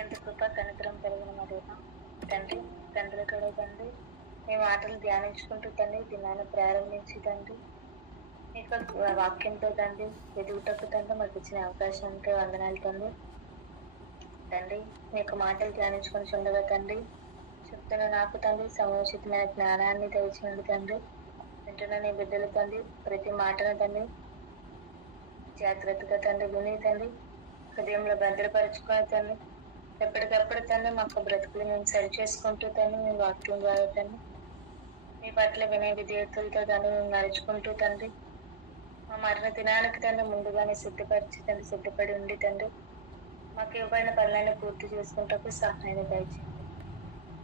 అత్యంత కృప కనికరం కలిగిన మా దేవ తండ్రి, తండ్రి కూడా తండ్రి, మీ మాటలు ధ్యానించుకుంటూ తండ్రి దినాన్ని ప్రారంభించి తండ్రి మీ యొక్క వాక్యంతో తండ్రి ఎదుగుటకు తండ్రి మాకు ఇచ్చిన అవకాశానికి వందనాలు తండ్రి. తండ్రి మీ యొక్క మాటలు ధ్యానించుకొని చూడగా తండ్రి చెప్తున్న నాకు తండ్రి సముచితమైన జ్ఞానాన్ని దయచేయండి తండ్రి. వింటున్న నీ బిడ్డలు తండ్రి ప్రతి మాటను తండ్రి జాగ్రత్తగా తండ్రి విని తండ్రి హృదయంలో భద్రపరుచుకొని తండ్రి ఎప్పటికప్పుడు తండ్రి మాకు బ్రతుకులు మేము సరి చేసుకుంటూ తండ్రి మీ వాక్యం ద్వారా తండ్రి మీ పట్ల వినయ విధేయతలతో తండ్రి మేము నడుచుకుంటూ తండ్రి మా మరణ దినానికి తండ్రి ముందుగానే సిద్ధపడి ఉండి తండ్రి మాకు ఇవ్వబడిన పనులన్నీ పూర్తి చేసుకుంటూ సహాయాన్ని దయచేయండి.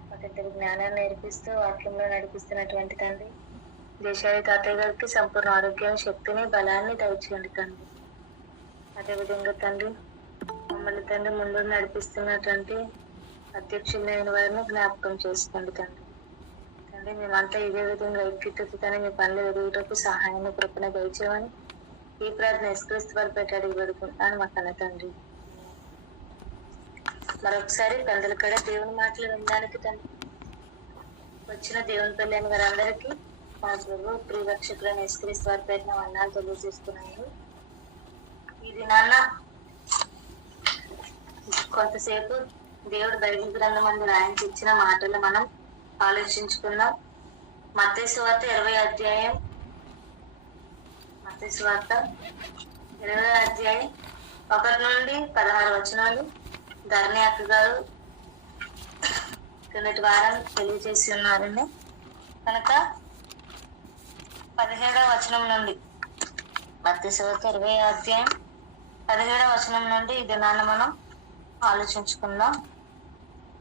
మాకిద్దరు జ్ఞానాన్ని నేర్పిస్తూ వాక్యంలో నడిపిస్తున్నటువంటి తండ్రి దేశాది తాతయ్య గారికి సంపూర్ణ ఆరోగ్యాన్ని, శక్తిని, బలాన్ని దయచేయండి తండ్రి. అదేవిధంగా తండ్రి మమ్మల్ని తండ్రి ముందు నడిపిస్తున్నటువంటి అధ్యక్షులైన వారిని జ్ఞాపకం చేసుకోండి తండ్రి. తండ్రి మేమంతా ఇదే విధంగా ఐక్యతతో తండ్రి మీ పనులు ఎదుగుటకు సహాయాన్ని కృపణ దయచేయమని ఈ ప్రార్థన యేసుక్రీస్తు వారి పెట్టి అడిగి పెడుకుంటాను మా కన్న తండ్రి. మరొకసారి పెద్దల కడ దేవుని మాటలు వినడానికి తండ్రి వచ్చిన దేవుని పిల్లని వారందరికీ మా ప్రభు ప్రియరక్షకులైన యేసుక్రీస్తు వారి పెట్టిన వందనాలు తెలియజేస్తున్నాను. ఇది నాన్న కొంతసేపు దేవుడు బైబిల్ గ్రంథం అందు రాయించి ఇచ్చిన మాటలు మనం ఆలోచించుకుందాం. మత్తయి సువార్త 20వ అధ్యాయం 1 నుండి 16 వచనాలు ధరణి అక్క గారు కిందటి వారం తెలియజేసి ఉన్నారండి. కనుక 17వ వచనం నుండి మత్తయి సువార్త 20వ అధ్యాయం 17వ వచనం నుండి ఈ దినాన్ని మనం ఆలోచించుకుందాం.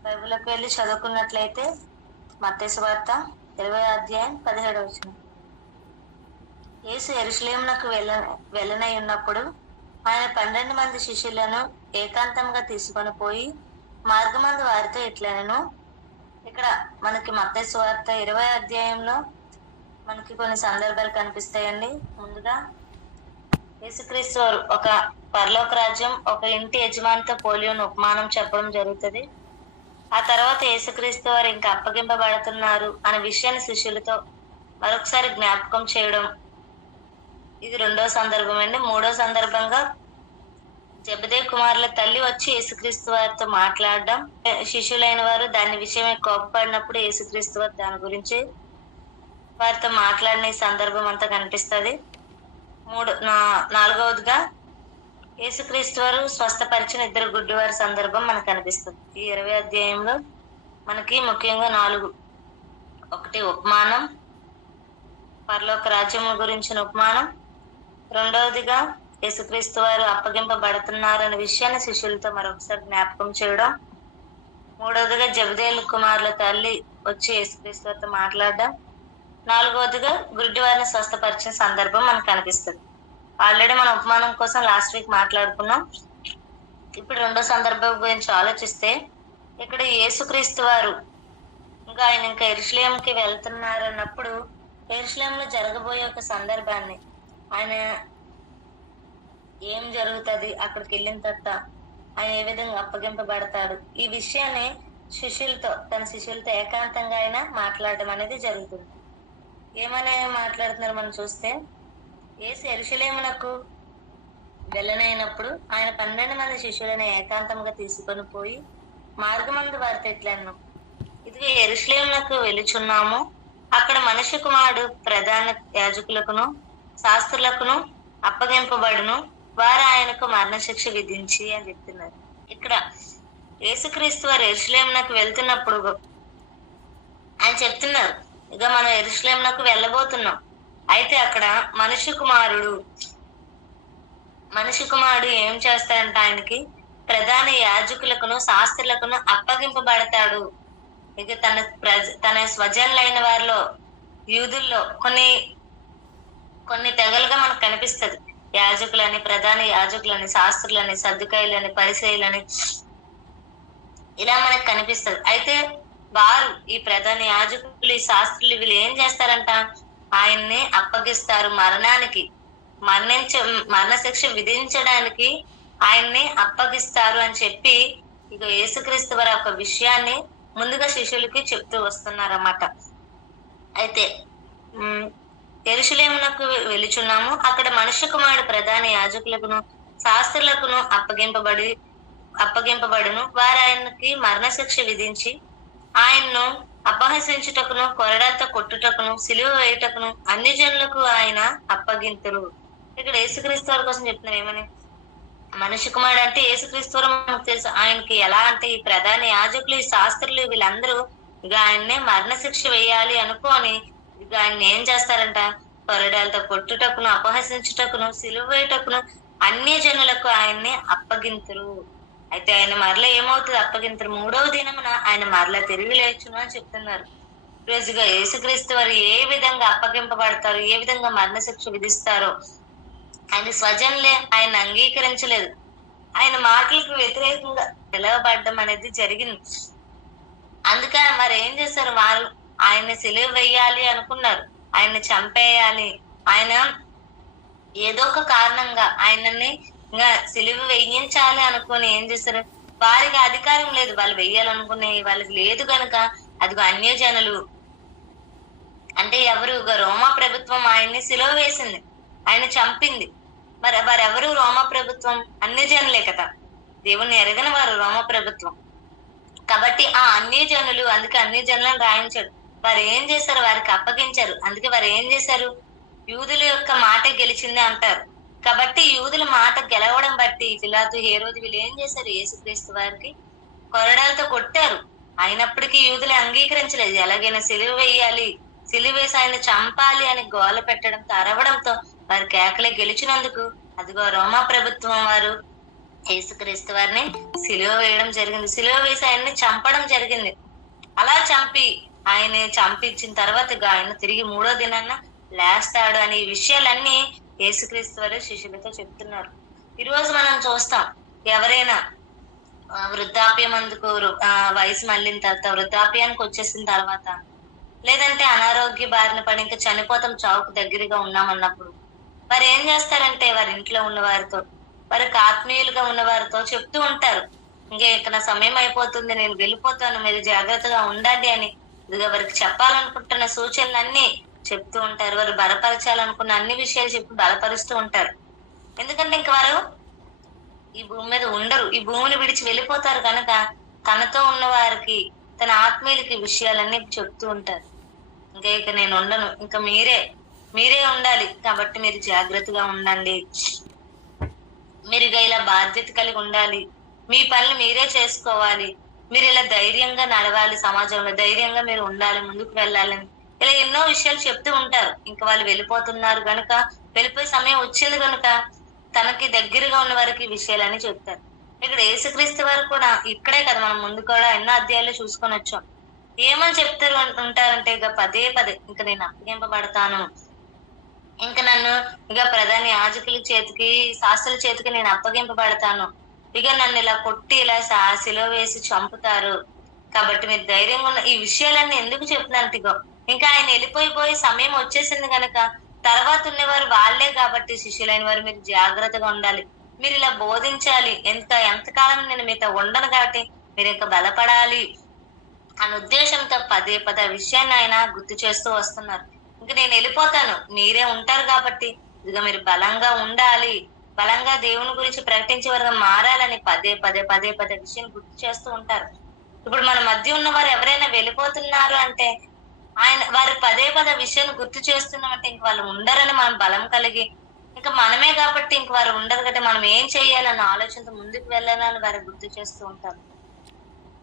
బైబిల్లోకి వెళ్ళి చదువుకున్నట్లయితే మత్తయి సువార్త 20వ అధ్యాయం 17వ వచనం. యేసు యెరూషలేమునకు వెళ్ళనై ఉన్నప్పుడు ఆయన 12 మంది శిష్యులను ఏకాంతంగా తీసుకొని పోయి మార్గమందు వారితో ఇట్లనెను. ఇక్కడ మనకి మత్తయి సువార్త 20వ అధ్యాయంలో మనకి కొన్ని సందర్భాలు కనిపిస్తాయండి. ముందుగా యేసుక్రీస్తు వారు ఒక పరలోక రాజ్యం, ఒక ఇంటి యజమానితో పోలియోని ఉపమానం చెప్పడం జరుగుతుంది. ఆ తర్వాత యేసుక్రీస్తు వారు ఇంకా అప్పగింపబడుతున్నారు అనే విషయాన్ని శిష్యులతో మరొకసారి జ్ఞాపకం చేయడం, ఇది 2వ సందర్భం అండి. 3వ సందర్భంగా జెబెదయి కుమారుల తల్లి వచ్చి యేసుక్రీస్తు వారితో మాట్లాడడం, శిష్యులైన వారు దాని విషయమై కోపపడినప్పుడు యేసుక్రీస్తు వారు దాని గురించి వారితో మాట్లాడిన సందర్భం అంతా కనిపిస్తుంది. 4వదిగా యేసుక్రీస్తు వారు స్వస్థపరిచిన 2 గుడ్డివారి సందర్భం మనకు కనిపిస్తుంది. ఈ 20వ అధ్యాయంలో మనకి ముఖ్యంగా 4: 1 ఉపమానం, పరలోక రాజ్యం గురించిన ఉపమానం. 2వదిగా యేసుక్రీస్తు వారు అప్పగింపబడుతున్నారనే విషయాన్ని శిష్యులతో మరొకసారి జ్ఞాపకం చేయడం. 3వదిగా జెబెదయి కుమారుల తల్లి వచ్చి యేసుక్రీస్తు వారితో మాట్లాడడం. 4వదిగా గుడ్డి వారిని స్వస్థపరిచిన సందర్భం మనకు కనిపిస్తుంది. ఆల్రెడీ మన ఉపమానం కోసం లాస్ట్ వీక్ మాట్లాడుకున్నాం. ఇప్పుడు 2వ సందర్భం గురించి ఆలోచిస్తే ఇక్కడ యేసుక్రీస్తు వారు ఇంకా యెరూషలేముకి వెళ్తున్నారు అన్నప్పుడు యెరూషలేములో జరగబోయే ఒక సందర్భాన్ని, ఆయన ఏం జరుగుతుంది, అక్కడికి వెళ్ళిన తర్వాత ఆయన ఏ విధంగా అప్పగింపబడతాడు, ఈ విషయాన్ని తన శిష్యులతో ఏకాంతంగా ఆయన మాట్లాడడం అనేది జరుగుతుంది. ఏమని మాట్లాడుతున్నారు మనం చూస్తే, యేసు యెరూషలేమునకు వెళ్ళనైనప్పుడు ఆయన 12 మంది శిష్యులను ఏకాంతంగా తీసుకొని పోయి మార్గమందు వారితో ఇట్లనెను. ఇదిగో యెరూషలేమునకు వెళుచున్నాము, అక్కడ మనిషి కుమారుడు ప్రధాన యాజకులకును శాస్త్రులకును అప్పగింపబడును, వారు ఆయనకు మరణశిక్ష విధించి అని చెప్తున్నారు. ఇక్కడ యేసుక్రీస్తు వారు యెరూషలేమునకు వెళ్తున్నప్పుడు ఆయన చెప్తున్నారు, ఇక మనం యెరూషలేమునకు వెళ్ళబోతున్నాం. అయితే అక్కడ మనిషి కుమారుడు ఏం చేస్తాడంటే ఆయనకి ప్రధాన యాజకులకును శాస్త్రులకును అప్పగింపబడతాడు. ఇక తన స్వజనులైన వారిలో యూదుల్లో కొన్ని తెగలుగా మనకు కనిపిస్తుంది. యాజకులని, ప్రధాన యాజకులని, శాస్త్రులని, సద్దుకాయులని, పరిసయ్యులని, ఇలా మనకు కనిపిస్తుంది. అయితే వారు ఈ ప్రధాన యాజకులు, ఈ శాస్త్రులు వీళ్ళు ఏం చేస్తారంట, ఆయన్ని అప్పగిస్తారు, మరణశిక్ష విధించడానికి ఆయన్ని అప్పగిస్తారు అని చెప్పి ఇక యేసుక్రీస్తు వారి ఒక విషయాన్ని ముందుగా శిష్యులకి చెప్తూ వస్తున్నారన్నమాట. అయితే యెరూషలేమునకు వెళుచున్నాము, అక్కడ మనుష్య కుమారుడు ప్రధాన యాజకులకును శాస్త్రులకును అప్పగింపబడును. వారు ఆయనకి మరణశిక్ష విధించి ఆయన్ను అపహసించుటకును, కొరడాలతో కొట్టుటకును, సిలువ వేయుటకును అన్ని జనులకు ఆయన అప్పగింతురు. ఇక్కడ యేసుక్రీస్తు వారి కోసం చెప్తున్నారు ఏమని? మనిషి కుమారుడు అంటే యేసుక్రీస్తు వారు మనకు తెలుసు. ఆయనకి ఎలా అంటే ఈ ప్రధాన యాజకులు, ఈ శాస్త్రులు వీళ్ళందరూ ఇక ఆయన్నే మరణశిక్ష వేయాలి అనుకోని ఇక ఆయన ఏం చేస్తారంట? కొరడాలతో కొట్టుటకును, అపహసించుటకును, సిలువ వేయుటకును అన్ని జనులకు ఆయన్ని అప్పగింతురు. అయితే ఆయన మరల ఏమవుతుంది? అప్పగింతరు. 3వ దినమున ఆయన మరల తిరిగి లేచును అని చెప్తున్నారు. రోజుగా యేసుక్రీస్తు వారు ఏ విధంగా అప్పగింపబడతారు, ఏ విధంగా మరణశిక్ష విధిస్తారో ఆయన స్వజనులే ఆయన అంగీకరించలేదు. ఆయన మాటలకు వ్యతిరేకంగా పిలువబడడం అనేది జరిగింది. అందుకని మరి ఏం చేశారు? వాళ్ళు ఆయన్ని సిలువ వేయాలి అనుకున్నారు, ఆయన్ని చంపేయాలి, ఆయన ఏదో ఒక కారణంగా ఆయనని ఇంకా సిలువ వేయించాలి అనుకుని ఏం చేశారు? వారికి అధికారం లేదు, వాళ్ళు వేయాలనుకునే వాళ్ళకి లేదు కనుక అదిగో అన్యజనులు అంటే ఎవరు? రోమా ప్రభుత్వం ఆయన్ని సిలువ వేసింది, ఆయన చంపింది. మరి వారెవరు? రోమా ప్రభుత్వం అన్యజనులే కదా, దేవుణ్ణి ఎరగని వారు రోమా ప్రభుత్వం. కాబట్టి ఆ అన్యజనులు, అందుకే అన్యజనులను రాయించాడు. వారు ఏం చేశారు? వారికి అప్పగించారు. అందుకే వారు ఏం చేశారు? యూదుల యొక్క మాట గెలిచింది అంటారు. కాబట్టి యూదుల మాట గెలవడం బట్టి పిలాతు, హేరోదు వీళ్ళు ఏం చేశారు? యేసుక్రీస్తు వారికి కొరడాలతో కొట్టారు. అయినప్పటికీ యూదులు అంగీకరించలేదు. ఎలాగైనా సిలువ వేయాలి, సిలువ వేసి ఆయన చంపాలి అని గోల పెట్టడంతో, అరవడంతో వారి కేకలే గెలిచినందుకు అదిగో రోమా ప్రభుత్వం వారు యేసుక్రీస్తు వారిని సిలువ వేయడం జరిగింది. సిలువ వేసి ఆయన్ని చంపడం జరిగింది. అలా చంపి ఆయన చంపించిన తర్వాత ఆయన తిరిగి 3వ దినాన్న లేస్తాడు అనే విషయాలన్నీ యేసుక్రీస్తు వారు శిష్యులతో చెప్తున్నారు. ఈరోజు మనం చూస్తాం, ఎవరైనా వృద్ధాప్యం అందుకు వయసు మళ్ళిన తర్వాత, వృద్ధాప్యానికి వచ్చేసిన తర్వాత, లేదంటే అనారోగ్య బారిన పడి ఇంకా చనిపోతాం, చావుకు దగ్గరగా ఉన్నామన్నప్పుడు వారు ఏం చేస్తారంటే వారి ఇంట్లో ఉన్న వారితో, వారికి ఆత్మీయులుగా ఉన్న వారితో చెప్తూ ఉంటారు, ఇంకా ఇక్కడ సమయం అయిపోతుంది, నేను వెళ్ళిపోతాను, మీరు జాగ్రత్తగా ఉండండి అని ఇదిగా వారికి చెప్పాలనుకుంటున్న సూచనలన్నీ చెప్తూ ఉంటారు. వారు బలపరచాలనుకున్న అన్ని విషయాలు చెప్పి బలపరుస్తూ ఉంటారు. ఎందుకంటే ఇంక వారు ఈ భూమి మీద ఉండరు, ఈ భూమిని విడిచి వెళ్ళిపోతారు కనుక తనతో ఉన్న వారికి, తన ఆత్మీయులకి విషయాలన్నీ చెప్తూ ఉంటారు. ఇంకా ఇక నేను ఉండను, ఇంకా మీరే ఉండాలి, కాబట్టి మీరు జాగ్రత్తగా ఉండండి, మీరు ఇక ఇలా బాధ్యత కలిగి ఉండాలి, మీ పనులు మీరే చేసుకోవాలి, మీరు ఇలా ధైర్యంగా నడవాలి, సమాజంలో ధైర్యంగా మీరు ఉండాలి, ముందుకు వెళ్ళాలని ఇలా ఎన్నో విషయాలు చెప్తూ ఉంటారు. ఇంకా వాళ్ళు వెళ్ళిపోతున్నారు కనుక, వెళ్ళిపోయే సమయం వచ్చింది కనుక తనకి దగ్గరగా ఉన్న వారికి విషయాలని చెప్తారు. ఇక్కడ యేసుక్రీస్తు వారు కూడా ఇక్కడే కదా, మనం ముందు కూడా ఎన్నో అధ్యాయాలు చూసుకొని వచ్చాం. ఏమని చెప్తారు ఉంటారంటే ఇక పదే ఇంకా నేను అప్పగింపబడతాను, ఇంకా నన్ను ఇక ప్రధాన యాజకుల చేతికి, శాస్త్రుల చేతికి నేను అప్పగింపబడతాను, ఇక నన్ను ఇలా కొట్టి ఇలా సిలువ వేసి చంపుతారు, కాబట్టి మీరు ధైర్యంగా ఉన్న ఈ విషయాలన్నీ ఎందుకు చెప్తున్నారంటే ఇగో ఇంకా ఆయన వెళ్ళిపోయి సమయం వచ్చేసింది కనుక తర్వాత ఉన్నవారు వాళ్ళే కాబట్టి శిష్యులైన వారు మీరు జాగ్రత్తగా ఉండాలి, మీరు ఇలా బోధించాలి, ఎంతకాలం నేను మీతో ఉండను కాబట్టి మీరు ఇంకా బలపడాలి అనే ఉద్దేశంతో పదే విషయాన్ని ఆయన గుర్తు చేస్తూ వస్తున్నారు. ఇంకా నేను వెళ్ళిపోతాను, మీరే ఉంటారు కాబట్టి ఇదిగా మీరు బలంగా ఉండాలి, బలంగా దేవుని గురించి ప్రకటించే వారుగా మారాలని పదే విషయం గుర్తు చేస్తూ ఉంటారు. ఇప్పుడు మన మధ్య ఉన్న వారు ఎవరైనా వెళ్ళిపోతున్నారు అంటే ఆయన వారు పదే విషయాన్ని గుర్తు చేస్తున్నామంటే ఇంక వాళ్ళు ఉండరని మనం బలం కలిగి, ఇంకా మనమే కాబట్టి ఇంక వారు ఉండరు కాబట్టి మనం ఏం చేయాలన్న ఆలోచనతో ముందుకు వెళ్ళాలని వారు గుర్తు చేస్తూ ఉంటారు.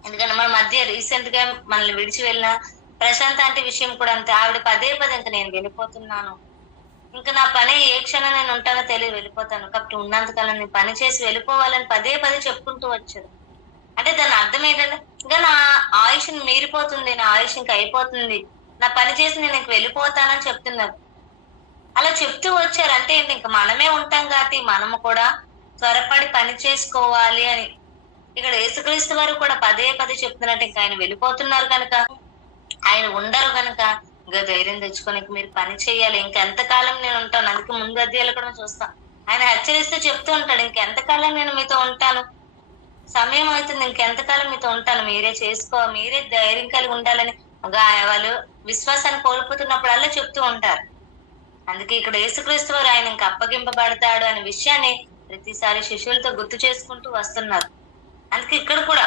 ఎందుకంటే మన మధ్య రీసెంట్ గా మనల్ని విడిచి వెళ్ళిన ప్రశాంత్ ఆంటీ విషయం కూడా అంతే. ఆవిడ పదే ఇంకా నేను వెళ్ళిపోతున్నాను, ఇంకా నా పని ఏ క్షణం నేను ఉంటానో తెలియదు, వెళ్ళిపోతాను, కాబట్టి ఉన్నంతకాలం నేను పని చేసి వెళ్ళిపోవాలని పదే చెప్పుకుంటూ వచ్చారు. అంటే దాని అర్థం ఏంటంటే ఇంకా నా ఆయుష్ మీరిపోతుంది, నా ఆయుష్ ఇంకా అయిపోతుంది, నా పని చేసి నేను ఇంక వెళ్ళిపోతానని చెప్తున్నారు. అలా చెప్తూ వచ్చారు. అంటే ఇంకా మనమే ఉంటాం కాబట్టి మనము కూడా త్వరపడి పని చేసుకోవాలి అని. ఇక్కడ యేసుక్రీస్తు వారు కూడా పదే చెప్తున్నట్టు ఇంకా ఆయన వెళ్ళిపోతున్నారు కనుక, ఆయన ఉండరు కనుక ఇంకా ధైర్యం తెచ్చుకొని మీరు పని చేయాలి, ఇంకెంతకాలం నేను ఉంటాను. అందుకే ముందు అధ్యాయాలు కూడా చూస్తాం, ఆయన హెచ్చరిస్తూ చెప్తూ ఉంటాడు, ఇంకెంతకాలం నేను మీతో ఉంటాను, సమయం అవుతుంది, ఇంకెంతకాలం మీతో ఉంటాను, మీరే చేసుకో, మీరే ధైర్యం కలిగి ఉండాలని వాళ్ళు విశ్వాసాన్ని కోల్పోతున్నప్పుడల్లా చెప్తూ ఉంటారు. అందుకే ఇక్కడ యేసుక్రీస్తు వారు ఆయన ఇంకా అప్పగింపబడతాడు అనే విషయాన్ని ప్రతిసారి శిష్యులతో గుర్తు చేసుకుంటూ వస్తున్నారు. అందుకే ఇక్కడ కూడా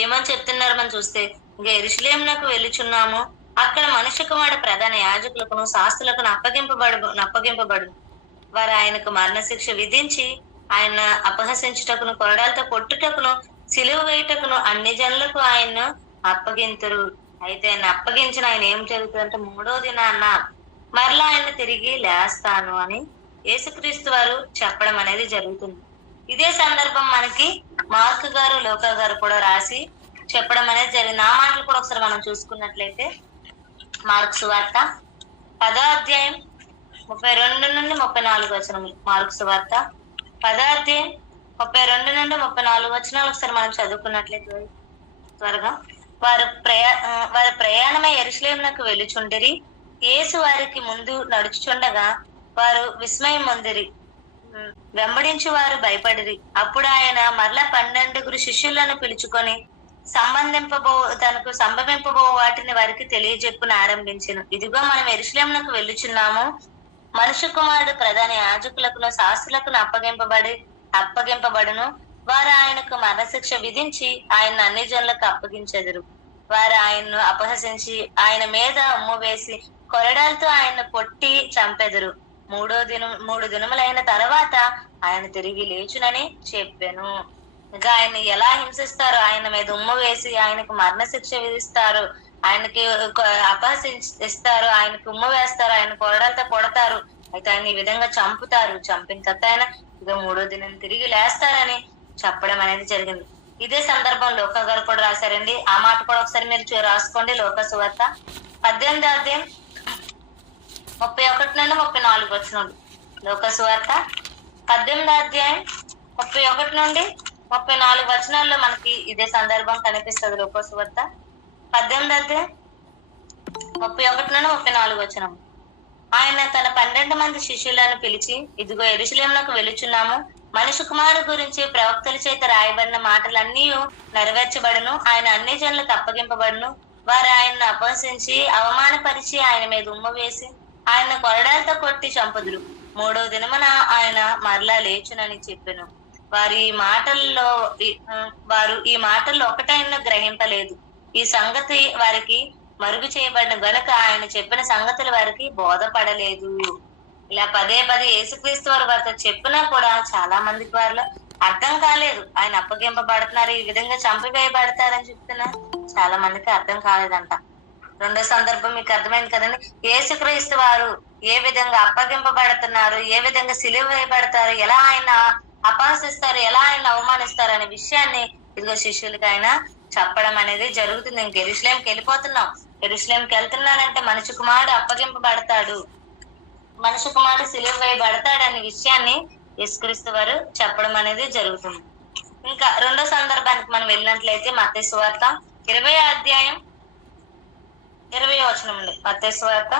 ఏమని చెప్తున్నారు మనం చూస్తే, ఇంకా యెరూషలేమునకు వెళ్ళుచున్నాము, అక్కడ మనుష్య కుమారుడు ప్రధాన యాజకులకును శాస్త్రులకును అప్పగింపబడు. వారు ఆయనకు మరణశిక్ష విధించి ఆయన అపహసించుటకును, కొరడాలతో కొట్టుటకును, సిలువ వేయుటకును అన్ని జనులకు ఆయన్ను అప్పగింతురు. అయితే ఆయన అప్పగించిన ఆయన ఏం జరుగుతుందంటే, 3వ దినాన మరలా ఆయన తిరిగి లేస్తాను అని యేసుక్రీస్తు వారు చెప్పడం అనేది జరుగుతుంది. ఇదే సందర్భం మనకి మార్కు గారు, లోకా గారు కూడా రాసి చెప్పడం అనేది జరిగింది. ఆ మాటలు కూడా ఒకసారి మనం చూసుకున్నట్లయితే, మార్కు సువార్త 10వ అధ్యాయం 32 నుండి 34 వచనములు. మార్కు సువార్త 10వ అధ్యాయం 32 నుండి 34 వచనాలు ఒకసారి మనం చదువుకున్నట్లయితే త్వరగా. వారు ప్రయాణమై యెరూషలేమునకు వెళ్ళుచుండిరి. యేసు వారికి ముందు నడుచుచుండగా వారు విస్మయం పొందిరి, వెంబడించి వారు భయపడిరి. అప్పుడు ఆయన మరలా 12 శిష్యులను పిలుచుకొని తనకు సంభవింపబో వాటిని వారికి తెలియజెప్పున ఆరంభించెను. ఇదిగో మనం యెరూషలేమునకు వెళ్ళుచున్నాము, మనుష్య కుమారుడు ప్రధాన యాజకులకును శాస్త్రులకును అప్పగింపబడును. వారు ఆయనకు మరణశిక్ష విధించి ఆయన అన్ని జనులకు అప్పగించెదరు. వారు ఆయన్ను అపహసించి ఆయన మీద ఉమ్ము వేసి కొరడాలతో ఆయన కొట్టి చంపెదరు. 3 దినములైన తర్వాత ఆయన తిరిగి లేచునని చెప్పాను. ఇంకా ఆయన ఎలా హింసిస్తారు, ఆయన మీద ఉమ్ము వేసి ఆయనకు మరణశిక్ష విధిస్తారు, ఆయనకి అపహసిస్తారు, ఆయనకు ఉమ్ము వేస్తారు, ఆయన కొరడాలతో కొడతారు, అయితే ఆయన ఈ విధంగా చంపుతారు. చంపిన తర్వాత ఆయన ఇక 3వ దినం తిరిగి లేస్తారని చెప్పడం అనేది జరిగింది. ఇదే సందర్భం లోకా గారు కూడా రాశారండి. ఆ మాట కూడా ఒకసారి మీరు రాసుకోండి. లోకా సువార్త 18వ అధ్యాయం 31 నుండి 34 వచనాలు. లోకా సువార్త 18వ అధ్యాయం 31 నుండి 34 వచనాల్లో మనకి ఇదే సందర్భం కనిపిస్తుంది. లోకా సువార్త 18వ అధ్యాయం 31 నుండి 34 వచనం. ఆయన తన 12 మంది శిష్యులను పిలిచి, ఇదిగో యెరూషలేమునకు వెళ్ళుచున్నాము, మనుష్య కుమారుడు గురించి ప్రవక్తల చేత రాయబడిన మాటలన్నీ నెరవేర్చబడును. ఆయన అన్ని జనులకు అప్పగింపబడును. వారు ఆయన్ను అపహసించి అవమానపరిచి ఆయన మీద ఉమ్ము వేసి ఆయన కొరడాలతో కొట్టి చంపుదురు. 3వ దినమున ఆయన మరలా లేచునని చెప్పెను. వారు ఈ మాటల్లో ఒకటైనా గ్రహింపలేదు. ఈ సంగతి వారికి మరుగు చేయబడిన గనుక ఆయన చెప్పిన సంగతులు వారికి బోధపడలేదు. ఇలా పదే యేసుక్రీస్తు వారితో చెప్పినా కూడా చాలా మందికి వారిలో అర్థం కాలేదు. ఆయన అప్పగింపబడుతున్నారు, ఈ విధంగా చంపివేయబడతారని చెప్తున్నా చాలా మందికి అర్థం కాలేదంట. 2వ సందర్భం మీకు అర్థమైంది కదండి. యేసుక్రీస్తు వారు ఏ విధంగా అప్పగింపబడుతున్నారు, ఏ విధంగా సిలువ వేయబడతారు, ఎలా ఆయన అపహసిస్తారు, ఎలా ఆయన అవమానిస్తారు అనే విషయాన్ని ఇదిగో శిష్యులకి ఆయన చెప్పడం అనేది జరుగుతుంది. ఇంక యెరూషలేంకి వెళ్ళిపోతున్నాం, యెరూషలేంకి వెళ్తున్నానంటే మనుష్య కుమారుడు అప్పగింపబడతాడు, మనుష్య కుమారుడు సిలువ వేయబడతాడు అనే విషయాన్ని యేసుక్రీస్తు వారు చెప్పడం అనేది జరుగుతుంది. ఇంకా 2వ సందర్భానికి మనం వెళ్ళినట్లయితే మత్తయి సువార్త 20వ అధ్యాయం 20వ వచనం నుండి. మత్తయి సువార్త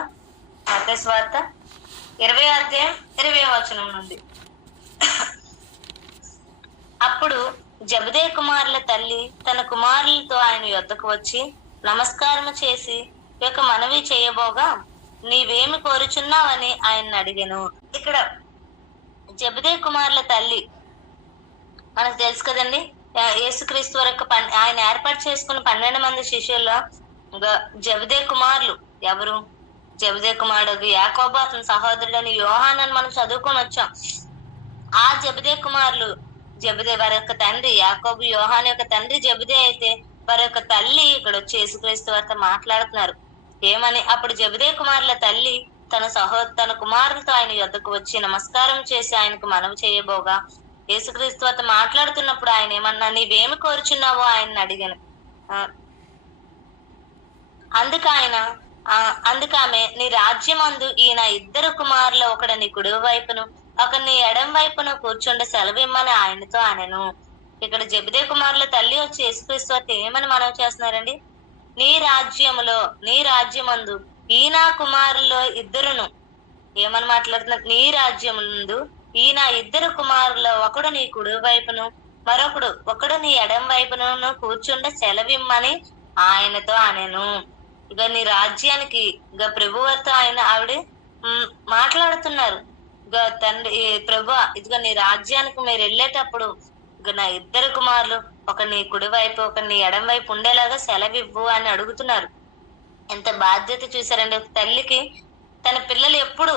20వ అధ్యాయం 20వ వచనం నుండి. అప్పుడు జెబెదయి కుమారుల తల్లి తన కుమారులతో ఆయన యొద్దకు వచ్చి నమస్కారము చేసి యొక్క మనవి చేయబోగా, నీవేమి కోరుచున్నావని ఆయన అడిగాను. ఇక్కడ జెబెదయి కుమారుల తల్లి మనకు తెలుసు కదండి. యేసుక్రీస్తు వరకు ఆయన ఏర్పాటు చేసుకున్న 12 మంది శిష్యుల్లో జెబెదయి కుమారులు ఎవరు? జెబెదయి కుమారుడు యాకోబు, అతని సహోదరుడని యోహాను అని మనం చదువుకొని వచ్చాం. ఆ జెబెదయి కుమారులు వారి యొక్క తండ్రి యాకోబు, యోహాను యొక్క తండ్రి జెబెదయి అయితే వారి యొక్క తల్లి ఇక్కడ వచ్చి యేసుక్రీస్తు వారితో మాట్లాడుతున్నారు. ఏమని? అప్పుడు జెబెదయి కుమారుల తల్లి తన కుమారులతో ఆయన యొద్దకు వచ్చి నమస్కారం చేసి ఆయనకు మనవి చేయబోగా, యేసుక్రీస్తు వారితో మాట్లాడుతున్నప్పుడు ఆయన ఏమన్నా, నీవేమి కోరుచున్నావో ఆయన అడిగాను. అందుకామె, నీ రాజ్యమందు ఈయన 2 కుమారుల ఒకడు నీ కుడి వైపును ఒకడు నీ ఎడం వైపును కూర్చుండే సెలవిమ్మని ఆయనతో అనెను. ఇక్కడ జెబెదయి కుమారుల తల్లి వచ్చి యేసుక్రీస్తు వారితో ఏమని మనవి చేస్తున్నారండి? నీ రాజ్యమందు ఈ నా కుమారుల్లో 2 ఏమని మాట్లాడుతున్నారు? నీ రాజ్యమందు ఈ నా 2 కుమారుల్లో ఒకడు నీ కుడి వైపును ఒకడు నీ ఎడం వైపున కూర్చుండ సెలవిమ్మని ఆయనతో అనెను. ఇక నీ రాజ్యానికి ఇక ప్రభువుతో ఆవిడ మాట్లాడుతున్నారు. ఇక తండ్రి ప్రభు, ఇదిగో నీ రాజ్యానికి మీరు వెళ్ళేటప్పుడు ఇక నా ఇద్దరు కుమారులు, ఒక నీ కుడి వైపు ఒక నీ ఎడం వైపు ఉండేలాగా సెలవివ్వు అని అడుగుతున్నారు. ఎంత బాధ్యత చూసారండి ఒక తల్లికి. తన పిల్లలు ఎప్పుడు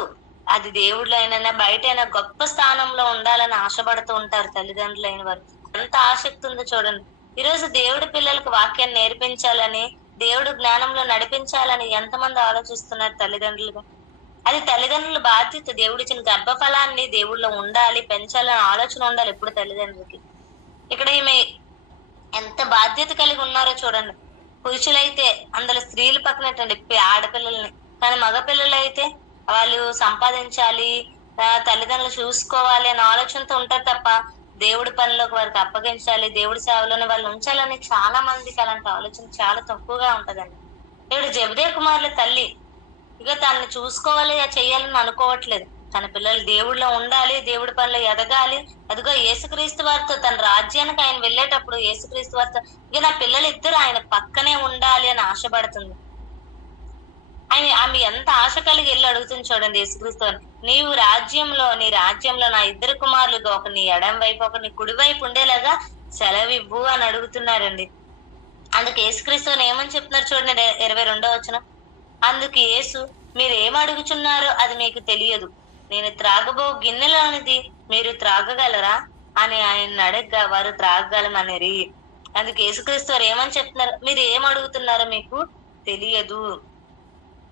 అది దేవుళ్ళు అయినా బయట అయినా గొప్ప స్థానంలో ఉండాలని ఆశపడుతూ ఉంటారు తల్లిదండ్రులు అయిన వారు. ఎంత ఆసక్తి ఉందో చూడండి. ఈరోజు దేవుడి పిల్లలకు వాక్యాన్ని నేర్పించాలని, దేవుడు జ్ఞానంలో నడిపించాలని ఎంతమంది ఆలోచిస్తున్నారు తల్లిదండ్రులుగా. అది తల్లిదండ్రుల బాధ్యత. దేవుడిచ్చిన గర్భఫలాన్ని దేవుళ్ళో ఉండాలి, పెంచాలని ఆలోచన ఉండాలి ఎప్పుడు తల్లిదండ్రులకి. ఇక్కడ ఈమె ఎంత బాధ్యత కలిగి ఉన్నారో చూడండి. పురుషులైతే అందులో స్త్రీలు పక్కనట్టండి ఆడపిల్లల్ని, కానీ మగపిల్లలు అయితే వాళ్ళు సంపాదించాలి, తల్లిదండ్రులు చూసుకోవాలి అనే ఆలోచనతో ఉంటారు తప్ప దేవుడి పనిలోకి వారికి అప్పగించాలి, దేవుడి సేవలోనే వాళ్ళు ఉంచాలని చాలా మందికి అలాంటి ఆలోచన చాలా తక్కువగా ఉంటదండి. ఇప్పుడు జెబెదయి కుమారుల తల్లి ఇక తనని చూసుకోవాలి చెయ్యాలని అనుకోవట్లేదు. తన పిల్లలు దేవుడిలో ఉండాలి, దేవుడి పనిలో ఎదగాలి. అదిగో యేసుక్రీస్తు వారితో తన రాజ్యానికి ఆయన వెళ్ళేటప్పుడు యేసుక్రీస్తు వారితో ఇక నా పిల్లలు ఇద్దరు ఆయన పక్కనే ఉండాలి అని ఆశపడుతుంది. ఆమె ఎంత ఆశ కలిగి వెళ్ళి అడుగుతుంది చూడండి యేసుక్రీస్తు. నీ రాజ్యంలో నా ఇద్దరు కుమారులుగా ఒక నీ ఎడం వైపు ఒక నీ కుడి వైపు ఉండేలాగా సెలవివ్వు అని అడుగుతున్నారండి. అందుకు యేసుక్రీస్తు ఏమని చెప్తున్నారు చూడండి 22వ వచనం. అందుకు యేసు, మీరు ఏం అడుగుచున్నారో అది మీకు తెలియదు. నేను త్రాగబో గిన్నెలోనిది మీరు త్రాగగలరా అని ఆయన అడగ్గా వారు త్రాగగలమనేరి. అందుకు యేసుక్రీస్తు వారు ఏమని చెప్తున్నారు, మీరు ఏం అడుగుతున్నారో మీకు తెలియదు.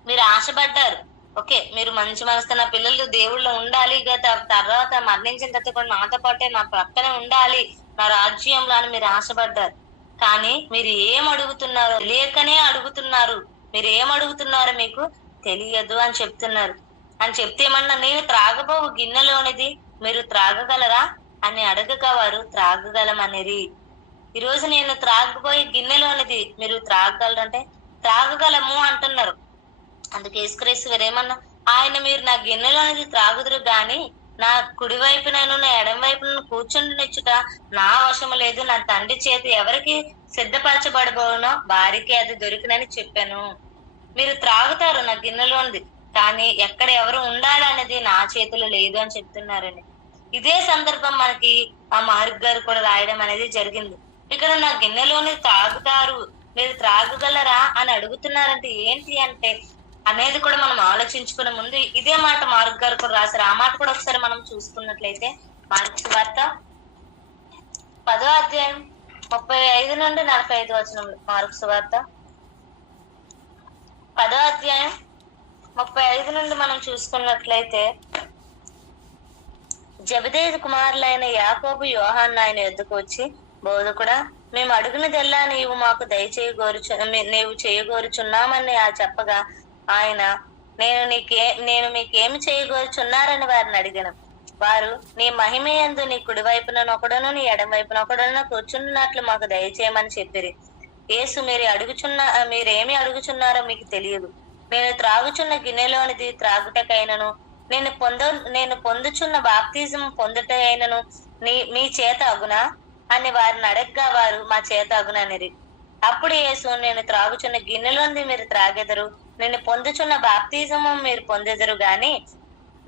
మీరు ఆశపడ్డారు, ఓకే, మీరు మంచి మనసుతో నా పిల్లలు దేవుళ్ళో ఉండాలి, ఇక తర్వాత మరణించిన తర్వాత కూడా నాతో పాటే నా పక్కనే ఉండాలి నా రాజ్యంలో అని మీరు ఆశపడ్డారు. కానీ మీరు ఏం అడుగుతున్నారో తెలియకనే అడుగుతున్నారు. మీరు ఏం అడుగుతున్నారో మీకు తెలియదు అని చెప్తున్నారు. అని చెప్తే ఏమన్నా, నేను త్రాగబో గిన్నెలోనిది మీరు త్రాగగలరా అని అడగగా వారు త్రాగగలమనేది. ఈరోజు నేను త్రాగబోయే గిన్నెలోనిది మీరు త్రాగగలరంటే త్రాగగలము అంటున్నారు. అందుకే యేసుక్రీస్తు వారు ఏమన్నా, ఆయన మీరు నా గిన్నెలోనిది త్రాగుదురు గాని నా కుడి వైపునను నా ఎడం వైపునను కూర్చుండినిచ్చుట నా వశము లేదు. నా తండ్రి చేతి ఎవరికి సిద్ధపరచబడబోనో వారికి అది దొరికినని చెప్పాను. మీరు త్రాగుతారు నా గిన్నెలోనిది, కానీ ఎక్కడ ఎవరు ఉండాలనేది నా చేతిలో లేదు అని చెప్తున్నారండి. ఇదే సందర్భం మనకి ఆ మార్క్ గారు కూడా రాయడం అనేది జరిగింది. ఇక్కడ నా గిన్నెలోని త్రాగుతారు, మీరు త్రాగగలరా అని అడుగుతున్నారంటే ఏంటి అంటే అనేది కూడా మనం ఆలోచించుకునే ముందు ఇదే మాట మార్క్ గారు కూడా రాశారు. ఆ మాట కూడా ఒకసారి మనం చూసుకున్నట్లయితే మార్క్ సువార్త 10వ అధ్యాయం 35 నుండి 45 వచనంలో, మార్క్ సువార్త 10వ అధ్యాయం 35 నుండి మనం చూసుకున్నట్లయితే, జెబెదయి కుమారులైన యాకోబు యోహాను ఆయన ఎద్దుకు వచ్చి, బోధకుడా, మేము అడుగునదెల్లా నీవు మాకు నీవు చేయగోరుచున్నామని చెప్పగా ఆయన, నేను మీకేమి చేయగోరుచున్నారని వారిని అడిగాను. వారు, నీ మహిమయందు నీ కుడి వైపున ఒకడును నీ ఎడం వైపున ఒకడును కూర్చున్నట్లు మాకు దయచేయమని చెప్పిరి. యేసు, మీరేమి అడుగుచున్నారో మీకు తెలియదు. నేను త్రాగుచున్న గిన్నెలోనిది త్రాగుటకైనను నేను పొందుచున్న బాప్తిజం పొందుటైనను మీ చేత అగునా అని వారిని అడగ్గా వారు, మా చేత అగుననిరి. అప్పుడు యేసు, నేను త్రాగుచున్న గిన్నెలోనిది మీరు త్రాగెదరు, నేను పొందుచున్న బాప్తిజము మీరు పొందెదరు గాని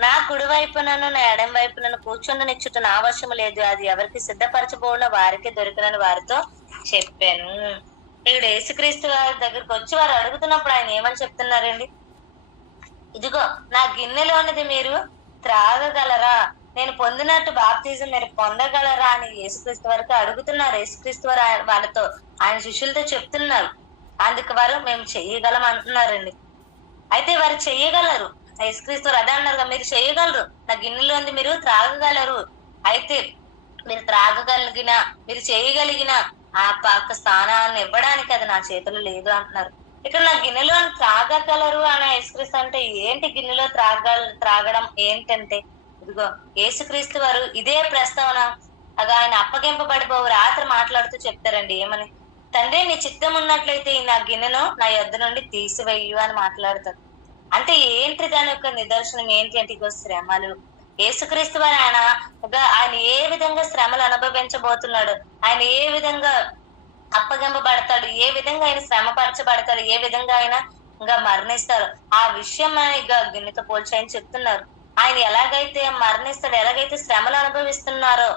నా కుడి వైపునను నా ఎడం వైపునను కూర్చుండనిచ్చుట నా వశము లేదు. అది ఎవరికి సిద్ధపరచబోనో వారికి దొరికినని వారితో చెప్పాను. ఇక్కడ యేసుక్రీస్తు వారి దగ్గరికి వచ్చి వారు అడుగుతున్నప్పుడు ఆయన ఏమని చెప్తున్నారండి, ఇదిగో నా గిన్నెలోనిది మీరు త్రాగగలరా, నేను పొందినట్టు బాప్తిజం మీరు పొందగలరా అని యేసుక్రీస్తు వారికి అడుగుతున్నారు. యేసుక్రీస్తు వారు వాళ్ళతో ఆయన శిష్యులతో చెప్తున్నారు. అందుకు వారు మేము చెయ్యగలం అంటున్నారండి. అయితే వారు చెయ్యగలరు. యేసుక్రీస్తు వారు అదే అన్నారు, మీరు చెయ్యగలరు, నా గిన్నెలోంది మీరు త్రాగగలరు. అయితే మీరు త్రాగగలిగిన మీరు చేయగలిగిన ఆ పక్క స్థానాన్ని ఇవ్వడానికి అది నా చేతులు లేదు అంటున్నారు. ఇక్కడ నా గిన్నెలో త్రాగగలరు అని యేసుక్రీస్తు అంటే ఏంటి, గిన్నెలో త్రాగడం ఏంటంటే, ఇదిగో యేసుక్రీస్తు వారు ఇదే ప్రస్తావన ఆయన అప్పగింపబడిపో రాత్రి మాట్లాడుతూ చెప్తారండి. ఏమని, తండ్రి నీ చిత్తం ఉన్నట్లయితే నా గిన్నెను నా యొద్ద నుండి తీసివేయు అని మాట్లాడతారు. అంటే ఏంటి దాని యొక్క నిదర్శనం ఏంటి అంటే, ఇగో శ్రమలు, యేసుక్రీస్తు వారు ఆయన ఏ విధంగా శ్రమలు అనుభవించబోతున్నాడు, ఆయన ఏ విధంగా అప్పగింపబడతాడు, ఏ విధంగా ఆయన శ్రమపరచబడతాడు, ఏ విధంగా ఆయన ఇంకా మరణిస్తారు, ఆ విషయం ఇక గిన్నెతో పోల్చి ఆయన చెప్తున్నారు. ఆయన ఎలాగైతే మరణిస్తాడు, ఎలాగైతే శ్రమలు అనుభవిస్తున్నారో,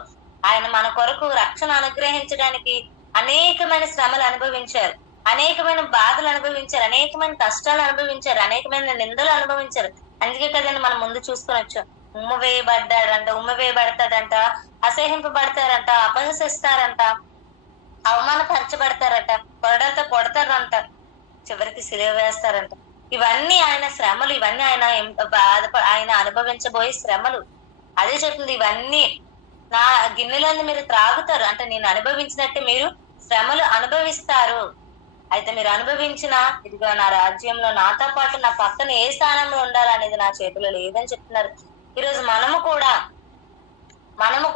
ఆయన మన కొరకు రక్షణ అనుగ్రహించడానికి అనేకమైన శ్రమలు అనుభవించారు, అనేకమైన బాధలు అనుభవించారు, అనేకమైన కష్టాలు అనుభవించారు, అనేకమైన నిందలు అనుభవించారు. అందుకే కదండి మనం ముందు చూసుకొనొచ్చు, ఉమ్మ వేయబడతాడంట, అసహింపబడతారంట, అపహసిస్తారంట, అవమానపరచబడతారట, కొరడాలతో కొడతారంట, చివరికి సిలువ వేస్తారంట. ఇవన్నీ ఆయన శ్రమలు, ఇవన్నీ ఆయన అనుభవించబోయే శ్రమలు. అదే చెప్తుంది, ఇవన్నీ నా గిన్నెలోని మీరు త్రాగుతారు అంటే నేను అనుభవించినట్టు మీరు శ్రమలు అనుభవిస్తారు. అయితే మీరు అనుభవించిన ఇదిగో నా రాజ్యంలో నాతో పాటు నా పక్కన ఏ స్థానంలో ఉండాలనేది నా చేతిలో లేదని చెప్తున్నారు. ఈరోజు మనము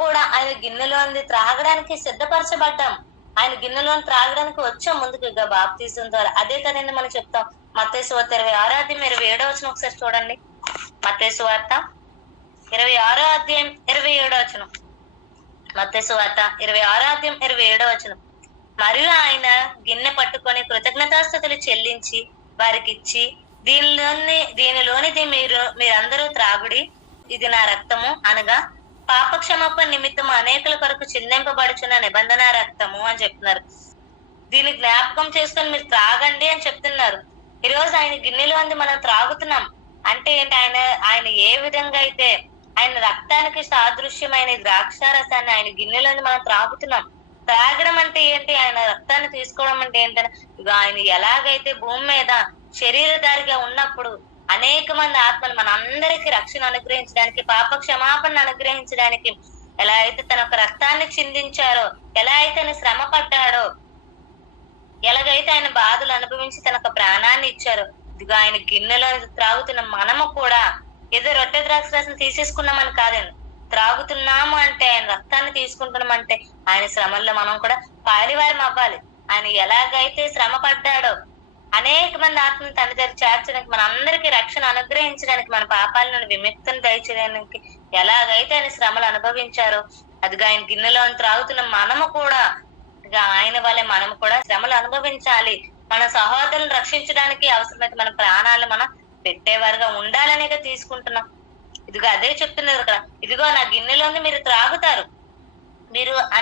కూడా ఆయన గిన్నెలోని త్రాగడానికి సిద్ధపరచబడ్డాం. ఆయన గిన్నెలోని త్రాగడానికి వచ్చాం ముందుకు ఇక బాప్తిజం ద్వారా. అదే కదండి మనం చెప్తాం. మత్తయి సువార్త 26:27 ఒకసారి చూడండి. మత్తయి సువార్త 26:27. మత్తయి సువార్త 26:27. మరియు ఆయన గిన్నె పట్టుకొని కృతజ్ఞతాస్తుతులు చెల్లించి వారికిచ్చి, దీనిలోనిది మీరందరూ త్రాగుడి, ఇది నా రక్తము, అనగా పాప క్షమాపణ నిమిత్తం అనేకుల కొరకు చిందింపబడుచున్న నిబంధన రక్తము అని చెప్తున్నారు. దీన్ని జ్ఞాపకం చేసుకొని మీరు త్రాగండి అని చెప్తున్నారు. ఈరోజు ఆయన గిన్నెలో అంది మనం త్రాగుతున్నాం అంటే ఏంటి, ఆయన ఏ విధంగా అయితే ఆయన రక్తానికి సాదృశ్యమైన ద్రాక్షారసాన్ని ఆయన గిన్నెలోని మనం త్రాగుతున్నాం. త్రాగడం అంటే ఏంటి, ఆయన రక్తాన్ని తీసుకోవడం అంటే ఏంటంటే ఇక ఆయన ఎలాగైతే భూమి మీద శరీరధారిగా ఉన్నప్పుడు అనేక మంది ఆత్మలు మన అందరికి రక్షణ అనుగ్రహించడానికి, పాప క్షమాపణ అనుగ్రహించడానికి ఎలా అయితే తన యొక్క రక్తాన్ని చిందించారో, ఎలా అయితే ఆయన శ్రమ పడ్డాడో, ఎలాగైతే ఆయన బాధలు అనుభవించి తన యొక్క ప్రాణాన్ని ఇచ్చారో, ఇదిగో ఆయన గిన్నెలో త్రాగుతున్న మనము కూడా ఏదో రొట్టె ద్రాక్షరసం తీసేసుకున్నామని కాదండి. త్రాగుతున్నాము అంటే ఆయన రక్తాన్ని తీసుకుంటున్నాం అంటే ఆయన శ్రమల్లో మనం కూడా పాలివారం అవ్వాలి. ఆయన ఎలాగైతే శ్రమ పడ్డాడో, అనేక మంది ఆత్మను తన దగ్గర చేర్చడానికి, మన అందరికీ రక్షణ అనుగ్రహించడానికి, మన పాపాల నుండి విముక్తిని దయచేయడానికి ఎలాగైతే ఆయన శ్రమలు అనుభవించారో, అదిగా ఆయన గిన్నెలో త్రాగుతున్న మనము కూడా ఆయన వల్లే మనము కూడా శ్రమలు అనుభవించాలి. మన సహోదరులను రక్షించడానికి అవసరమైతే మన ప్రాణాలు మనం పెట్టేవారుగా ఉండాలనేగా తీసుకుంటున్నాం. ఇదిగో అదే చెప్తున్నారు ఇక్కడ, ఇదిగో నా గిన్నెలోంది మీరు త్రాగుతారు,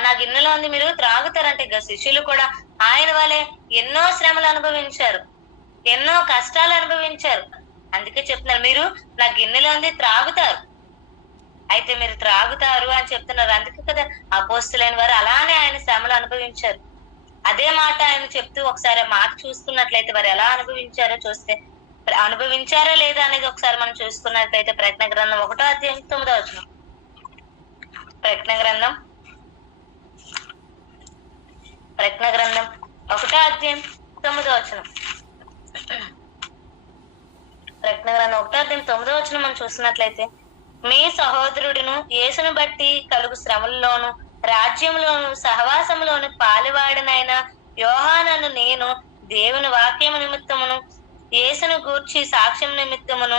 నా గిన్నెలోంది మీరు త్రాగుతారంటే ఇక శిష్యులు కూడా ఆయన వల్లే ఎన్నో శ్రమలు అనుభవించారు, ఎన్నో కష్టాలు అనుభవించారు. అందుకే చెప్తున్నారు మీరు నా గిన్నెలోంది త్రాగుతారు, అయితే మీరు త్రాగుతారు అని చెప్తున్నారు. అందుకే కదా అపోస్తులైన వారు అలానే ఆయన శ్రమలు అనుభవించారు. అదే మాట ఆయన చెప్తూ ఒకసారి మాట చూసుకున్నట్లయితే వారు ఎలా అనుభవించారో లేదా అనేది ఒకసారి మనం చూసుకున్నట్లయితే ప్రకటన గ్రంథం 1:9. ప్రకటన గ్రంథం 1:9. ప్రకటన గ్రంథం 1:9 మనం చూసినట్లయితే, మీ సహోదరుడును యేసును బట్టి కలుగు శ్రమల్లోను రాజ్యంలోను సహవాసంలోను పాలివాడనైన యోహానను నేను దేవుని వాక్యము నిమిత్తమును యేసును గూర్చి సాక్ష్యం నిమిత్తమును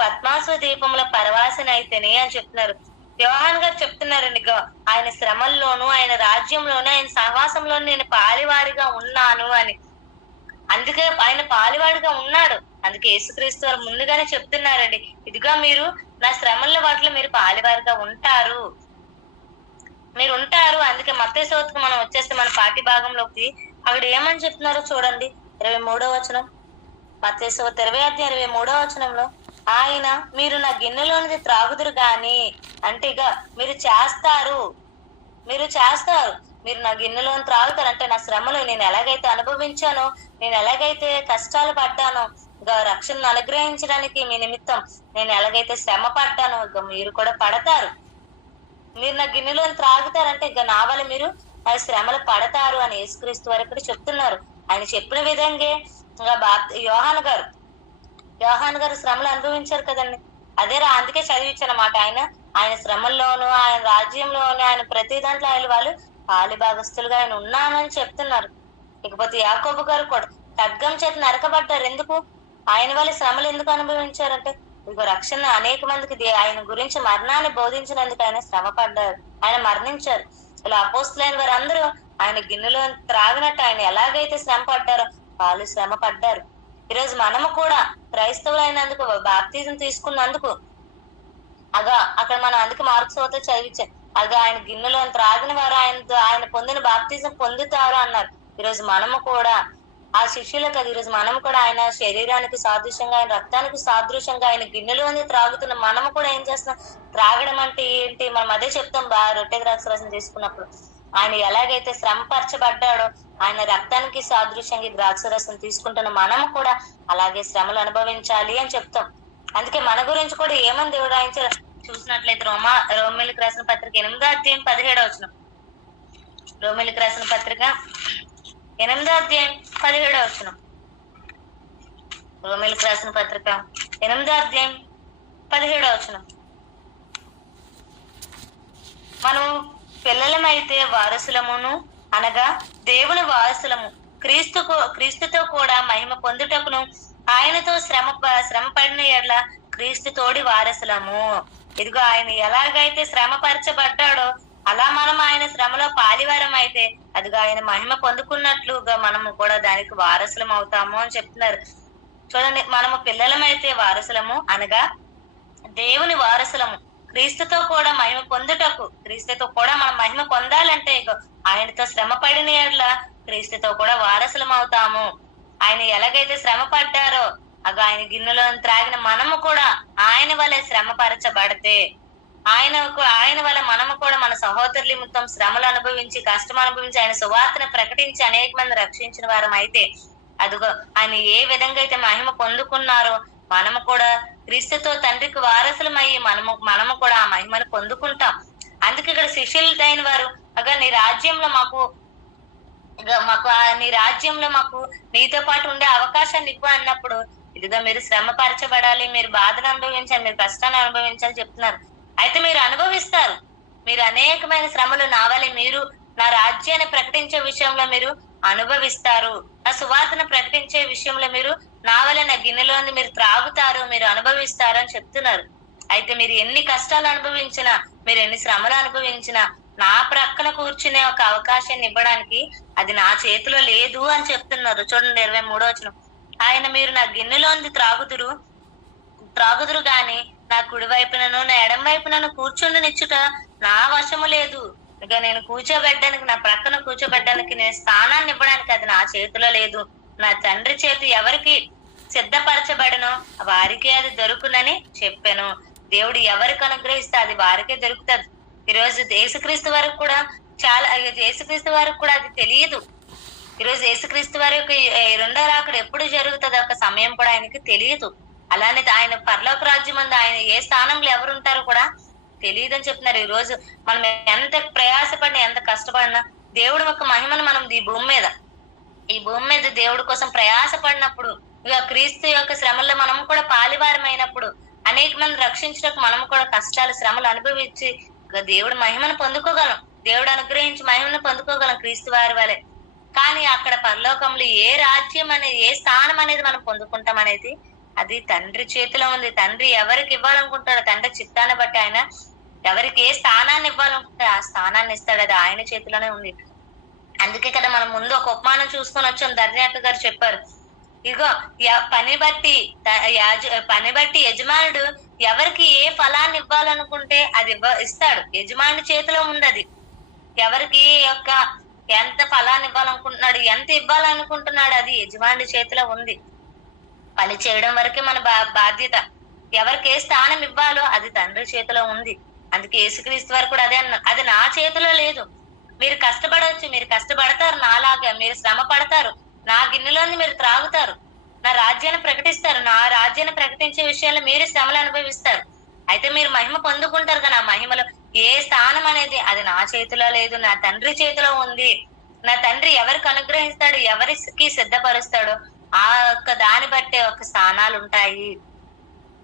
పద్మాసు దీపముల పరవాసనైతేనే అని చెప్తున్నారు. యోహాన్ గారు చెప్తున్నారండి, ఆయన శ్రమల్లోను ఆయన రాజ్యంలోను ఆయన సహవాసంలోను నేను పాలివాడిగా ఉన్నాను అని. అందుకే ఆయన పాలివాడిగా ఉన్నాడు. అందుకే యేసుక్రీస్తు వారు ముందుగానే చెప్తున్నారండి, ఇదిగా మీరు నా శ్రమల వాటిలో మీరు పాలివారిగా ఉంటారు. అందుకే మత్తయి సువార్తకు మనం వచ్చేస్తే మన పాఠ్య భాగంలోకి అక్కడ ఏమని చెప్తున్నారో చూడండి. 23వ. మత్తయి సువార్త 20:23 ఆయన మీరు నా గిన్నెలోనిది త్రాగుదురు గాని అంటే ఇక మీరు చేస్తారు, మీరు నా గిన్నెలోని త్రాగుతారు అంటే నా శ్రమలు నేను ఎలాగైతే అనుభవించానో, నేను ఎలాగైతే కష్టాలు పడ్డానో, ఇక రక్షణను అనుగ్రహించడానికి మీ నిమిత్తం నేను ఎలాగైతే శ్రమ పడ్డానో ఇక మీరు కూడా పడతారు. మీరు నా గిన్నెలోని త్రాగుతారంటే ఇక నా వల్ల మీరు ఆ శ్రమలు పడతారు అని యేసుక్రీస్తు వారు ఇక్కడ చెప్తున్నారు. ఆయన చెప్పిన విధంగా యోహాను గారు శ్రమలు అనుభవించారు కదండి. అందుకే చదివించనమాట. ఆయన శ్రమల్లోను ఆయన రాజ్యంలోను ఆయన ప్రతి దాంట్లో వాళ్ళు పాలి భాగస్తులుగా ఆయన ఉన్నానని చెప్తున్నారు. ఇకపోతే యాకోబు గారు కూడా ఖడ్గం చేత నరకబడ్డారు. ఎందుకు? ఆయన వాళ్ళ శ్రమలు ఎందుకు అనుభవించారంటే ఇదిగో రక్షణ అనేక మందికి ఆయన గురించి మరణాన్ని బోధించినందుకు ఆయన శ్రమ పడ్డారు, ఆయన మరణించారు. ఇలా అపోస్తులైన వారందరూ ఆయన గిన్నెలో త్రాగినట్టు ఆయన ఎలాగైతే శ్రమ పడ్డారో వాళ్ళు శ్రమ పడ్డారు. ఈరోజు మనము కూడా క్రైస్తవులైనందుకు, బాప్తిజం తీసుకున్నందుకు అక్కడ మనం అందుకు మార్క్స్ అవుతే చదివించాం, ఆయన గిన్నెలో త్రాగిన వారు ఆయన పొందిన బాప్తిజం పొందుతారు అన్నారు. ఈరోజు మనము కూడా ఆ శిష్యులకు ఈరోజు మనము కూడా ఆయన శరీరానికి సాదృశ్యంగా, ఆయన రక్తానికి సాదృశ్యంగా ఆయన గిన్నెలో త్రాగుతున్న మనము కూడా ఏం చేస్తున్నాం? త్రాగడం అంటే ఏంటి? మనం అదే చెప్తాం రొట్టె ద్రాక్ష రసం తీసుకున్నప్పుడు. ఆయన ఎలాగైతే శ్రమపరచబడ్డాడో ఆయన రక్తానికి సాదృశ్యంగా ద్రాక్ష రసం తీసుకుంటున్న మనము కూడా అలాగే శ్రమలు అనుభవించాలి అని చెప్తాం. అందుకే మన గురించి కూడా ఏమని దేవుడు రాయించారు చూసినట్లయితే రోమిలికి రాసిన పత్రిక 8వ అధ్యాయం 17వ వచనం. రోమిలికి రాసిన పత్రిక 8వ అధ్యాయం 17వ వచనం. రోమిలికి రాసిన పత్రిక 8వ అధ్యాయం 17వ వచనం. మనం పిల్లలమైతే వారసులమును అనగా దేవుని వారసులము, క్రీస్తుతో కూడా మహిమ పొందుటకును ఆయనతో శ్రమ పడిన ఎడల క్రీస్తు తోడి వారసులము. ఇదిగో ఆయన ఎలాగైతే శ్రమపరచబడ్డాడో అలా మనం ఆయన శ్రమలో పాలివారం అయితే అదిగో ఆయన మహిమ పొందుకున్నట్లుగా మనము కూడా దానికి వారసులం అవుతాము అని చెప్తున్నారు. చూడండి, మనము పిల్లలమైతే వారసులము అనగా దేవుని వారసులము, క్రీస్తుతో కూడా మహిమ పొందుటకు, క్రీస్తుతో కూడా మనం మహిమ పొందాలంటే ఇగో ఆయనతో శ్రమ పడిన ఎడల క్రీస్తుతో కూడా వారసులం అవుతాము. ఆయన ఎలాగైతే శ్రమ పడ్డారో ఆయన గిన్నెలో త్రాగిన మనము కూడా ఆయన వల్ల శ్రమ పరచబడితే ఆయన వల్ల మనము కూడా మన సహోదరుల నిమిత్తం శ్రమలు అనుభవించి, కష్టం అనుభవించి, ఆయన సువార్తను ప్రకటించి అనేక మంది రక్షించిన వారం అయితే అదిగో ఆయన ఏ విధంగా అయితే మహిమ పొందుకున్నారో మనము కూడా క్రీస్తుతో తండ్రికి వారసులమయ్యి మనము కూడా ఆ మహిమను పొందుకుంటాం. అందుకే ఇక్కడ శిష్యులైన వారు నీ రాజ్యంలో మాకు నీ రాజ్యంలో మాకు నీతో పాటు ఉండే అవకాశాన్ని ఇవ్వు అన్నప్పుడు ఇదిగా మీరు శ్రమ పరచబడాలి, మీరు బాధను అనుభవించాలి, మీరు కష్టాన్ని అనుభవించాలి చెప్తున్నారు. అయితే మీరు అనుభవిస్తారు, మీరు అనేకమైన శ్రమలు నావాలి, మీరు నా రాజ్యాన్ని ప్రకటించే విషయంలో మీరు అనుభవిస్తారు, నా సువార్తను ప్రకటించే విషయంలో మీరు నా వల్ల నా గిన్నెలో మీరు త్రాగుతారు, మీరు అనుభవిస్తారు అని చెప్తున్నారు. అయితే మీరు ఎన్ని కష్టాలు అనుభవించినా, మీరు ఎన్ని శ్రమలు అనుభవించినా నా ప్రక్కన కూర్చునే ఒక అవకాశాన్ని ఇవ్వడానికి అది నా చేతిలో లేదు అని చెప్తున్నారు. చూడండి 23వ వచనం. ఆయన మీరు నా గిన్నెలోంది త్రాగుదురు గాని నా కుడి వైపునను నా ఎడం వైపునను కూర్చుండనిచ్చుట నా వశము లేదు. ఇక నేను కూర్చోబెట్టడానికి, నా ప్రక్కన కూర్చోబెట్టడానికి, నేను స్థానాన్ని ఇవ్వడానికి అది నా చేతిలో లేదు. నా తండ్రి చేతి ఎవరికి సిద్ధపరచబడను వారికే అది దొరుకునని చెప్పాను. దేవుడు ఎవరికి అనుగ్రహిస్తే అది వారికే దొరుకుతుంది. ఈరోజు యేసుక్రీస్తు వారికి కూడా అది తెలియదు. ఈరోజు యేసుక్రీస్తు వారి యొక్క రెండో రాకడ ఎప్పుడు జరుగుతుంది ఒక సమయం కూడా ఆయనకి తెలియదు. అలానే ఆయన పరలోక రాజ్యం అందు ఆయన ఏ స్థానంలో ఎవరు ఉంటారో కూడా తెలియదు అని చెప్తున్నారు. ఈ రోజు మనం ఎంత ప్రయాసపడినా, ఎంత కష్టపడినా దేవుడి యొక్క మహిమను మనం ఈ భూమి మీద దేవుడి కోసం ప్రయాసపడినప్పుడు, ఇక క్రీస్తు యొక్క శ్రమల్లో మనం కూడా పాలివారమైనప్పుడు, అనేక మంది రక్షించడానికి మనం కూడా కష్టాలు, శ్రమలు అనుభవించి దేవుడి మహిమను పొందుకోగలం, దేవుడు అనుగ్రహించి మహిమను పొందుకోగలం క్రీస్తు వారి వలె. కానీ అక్కడ పరలోకంలో ఏ రాజ్యం అనేది, ఏ స్థానం అనేది మనం పొందుకుంటాం అనేది అది తండ్రి చేతిలో ఉంది. తండ్రి ఎవరికి ఇవ్వాలనుకుంటాడో తండ్రి చిత్తాన్ని బట్టి ఆయన ఎవరికి ఏ స్థానాన్ని ఇవ్వాలనుకుంటే ఆ స్థానాన్ని ఇస్తాడు. అది ఆయన చేతిలోనే ఉంది. అందుకే కదా మనం ముందు ఒక ఉపమానం చూసుకొని వచ్చాం. ధర్యాక గారు చెప్పారు, ఇగో పని బట్టి యజమానుడు ఎవరికి ఏ ఫలాన్ని ఇవ్వాలనుకుంటే అది ఇస్తాడు. యజమాని చేతిలో ఉంది. అది ఎవరికి యొక్క ఎంత ఫలాన్ని ఇవ్వాలనుకుంటున్నాడు, ఎంత ఇవ్వాలనుకుంటున్నాడు, అది యజమాని చేతిలో ఉంది. పని చేయడం వరకే మన బాధ్యత. ఎవరికి ఏ స్థానం ఇవ్వాలో అది తండ్రి చేతిలో ఉంది. అందుకే యేసుక్రీస్తు వారు కూడా అదే అన్నారు, అది నా చేతిలో లేదు. మీరు కష్టపడవచ్చు, మీరు కష్టపడతారు, నాలాగా మీరు శ్రమ పడతారు, నా గిన్నెలోని మీరు త్రాగుతారు, నా రాజ్యాన్ని ప్రకటిస్తారు, నా రాజ్యాన్ని ప్రకటించే విషయంలో మీరు శ్రమలు అనుభవిస్తారు. అయితే మీరు మహిమ పొందుకుంటారు కదా. ఆ మహిమలో ఏ స్థానం అనేది అది నా చేతిలో లేదు, నా తండ్రి చేతిలో ఉంది. నా తండ్రి ఎవరికి అనుగ్రహిస్తాడు, ఎవరికి సిద్ధపరుస్తాడో ఆ యొక్క దాన్ని బట్టే ఒక స్థానాలు ఉంటాయి.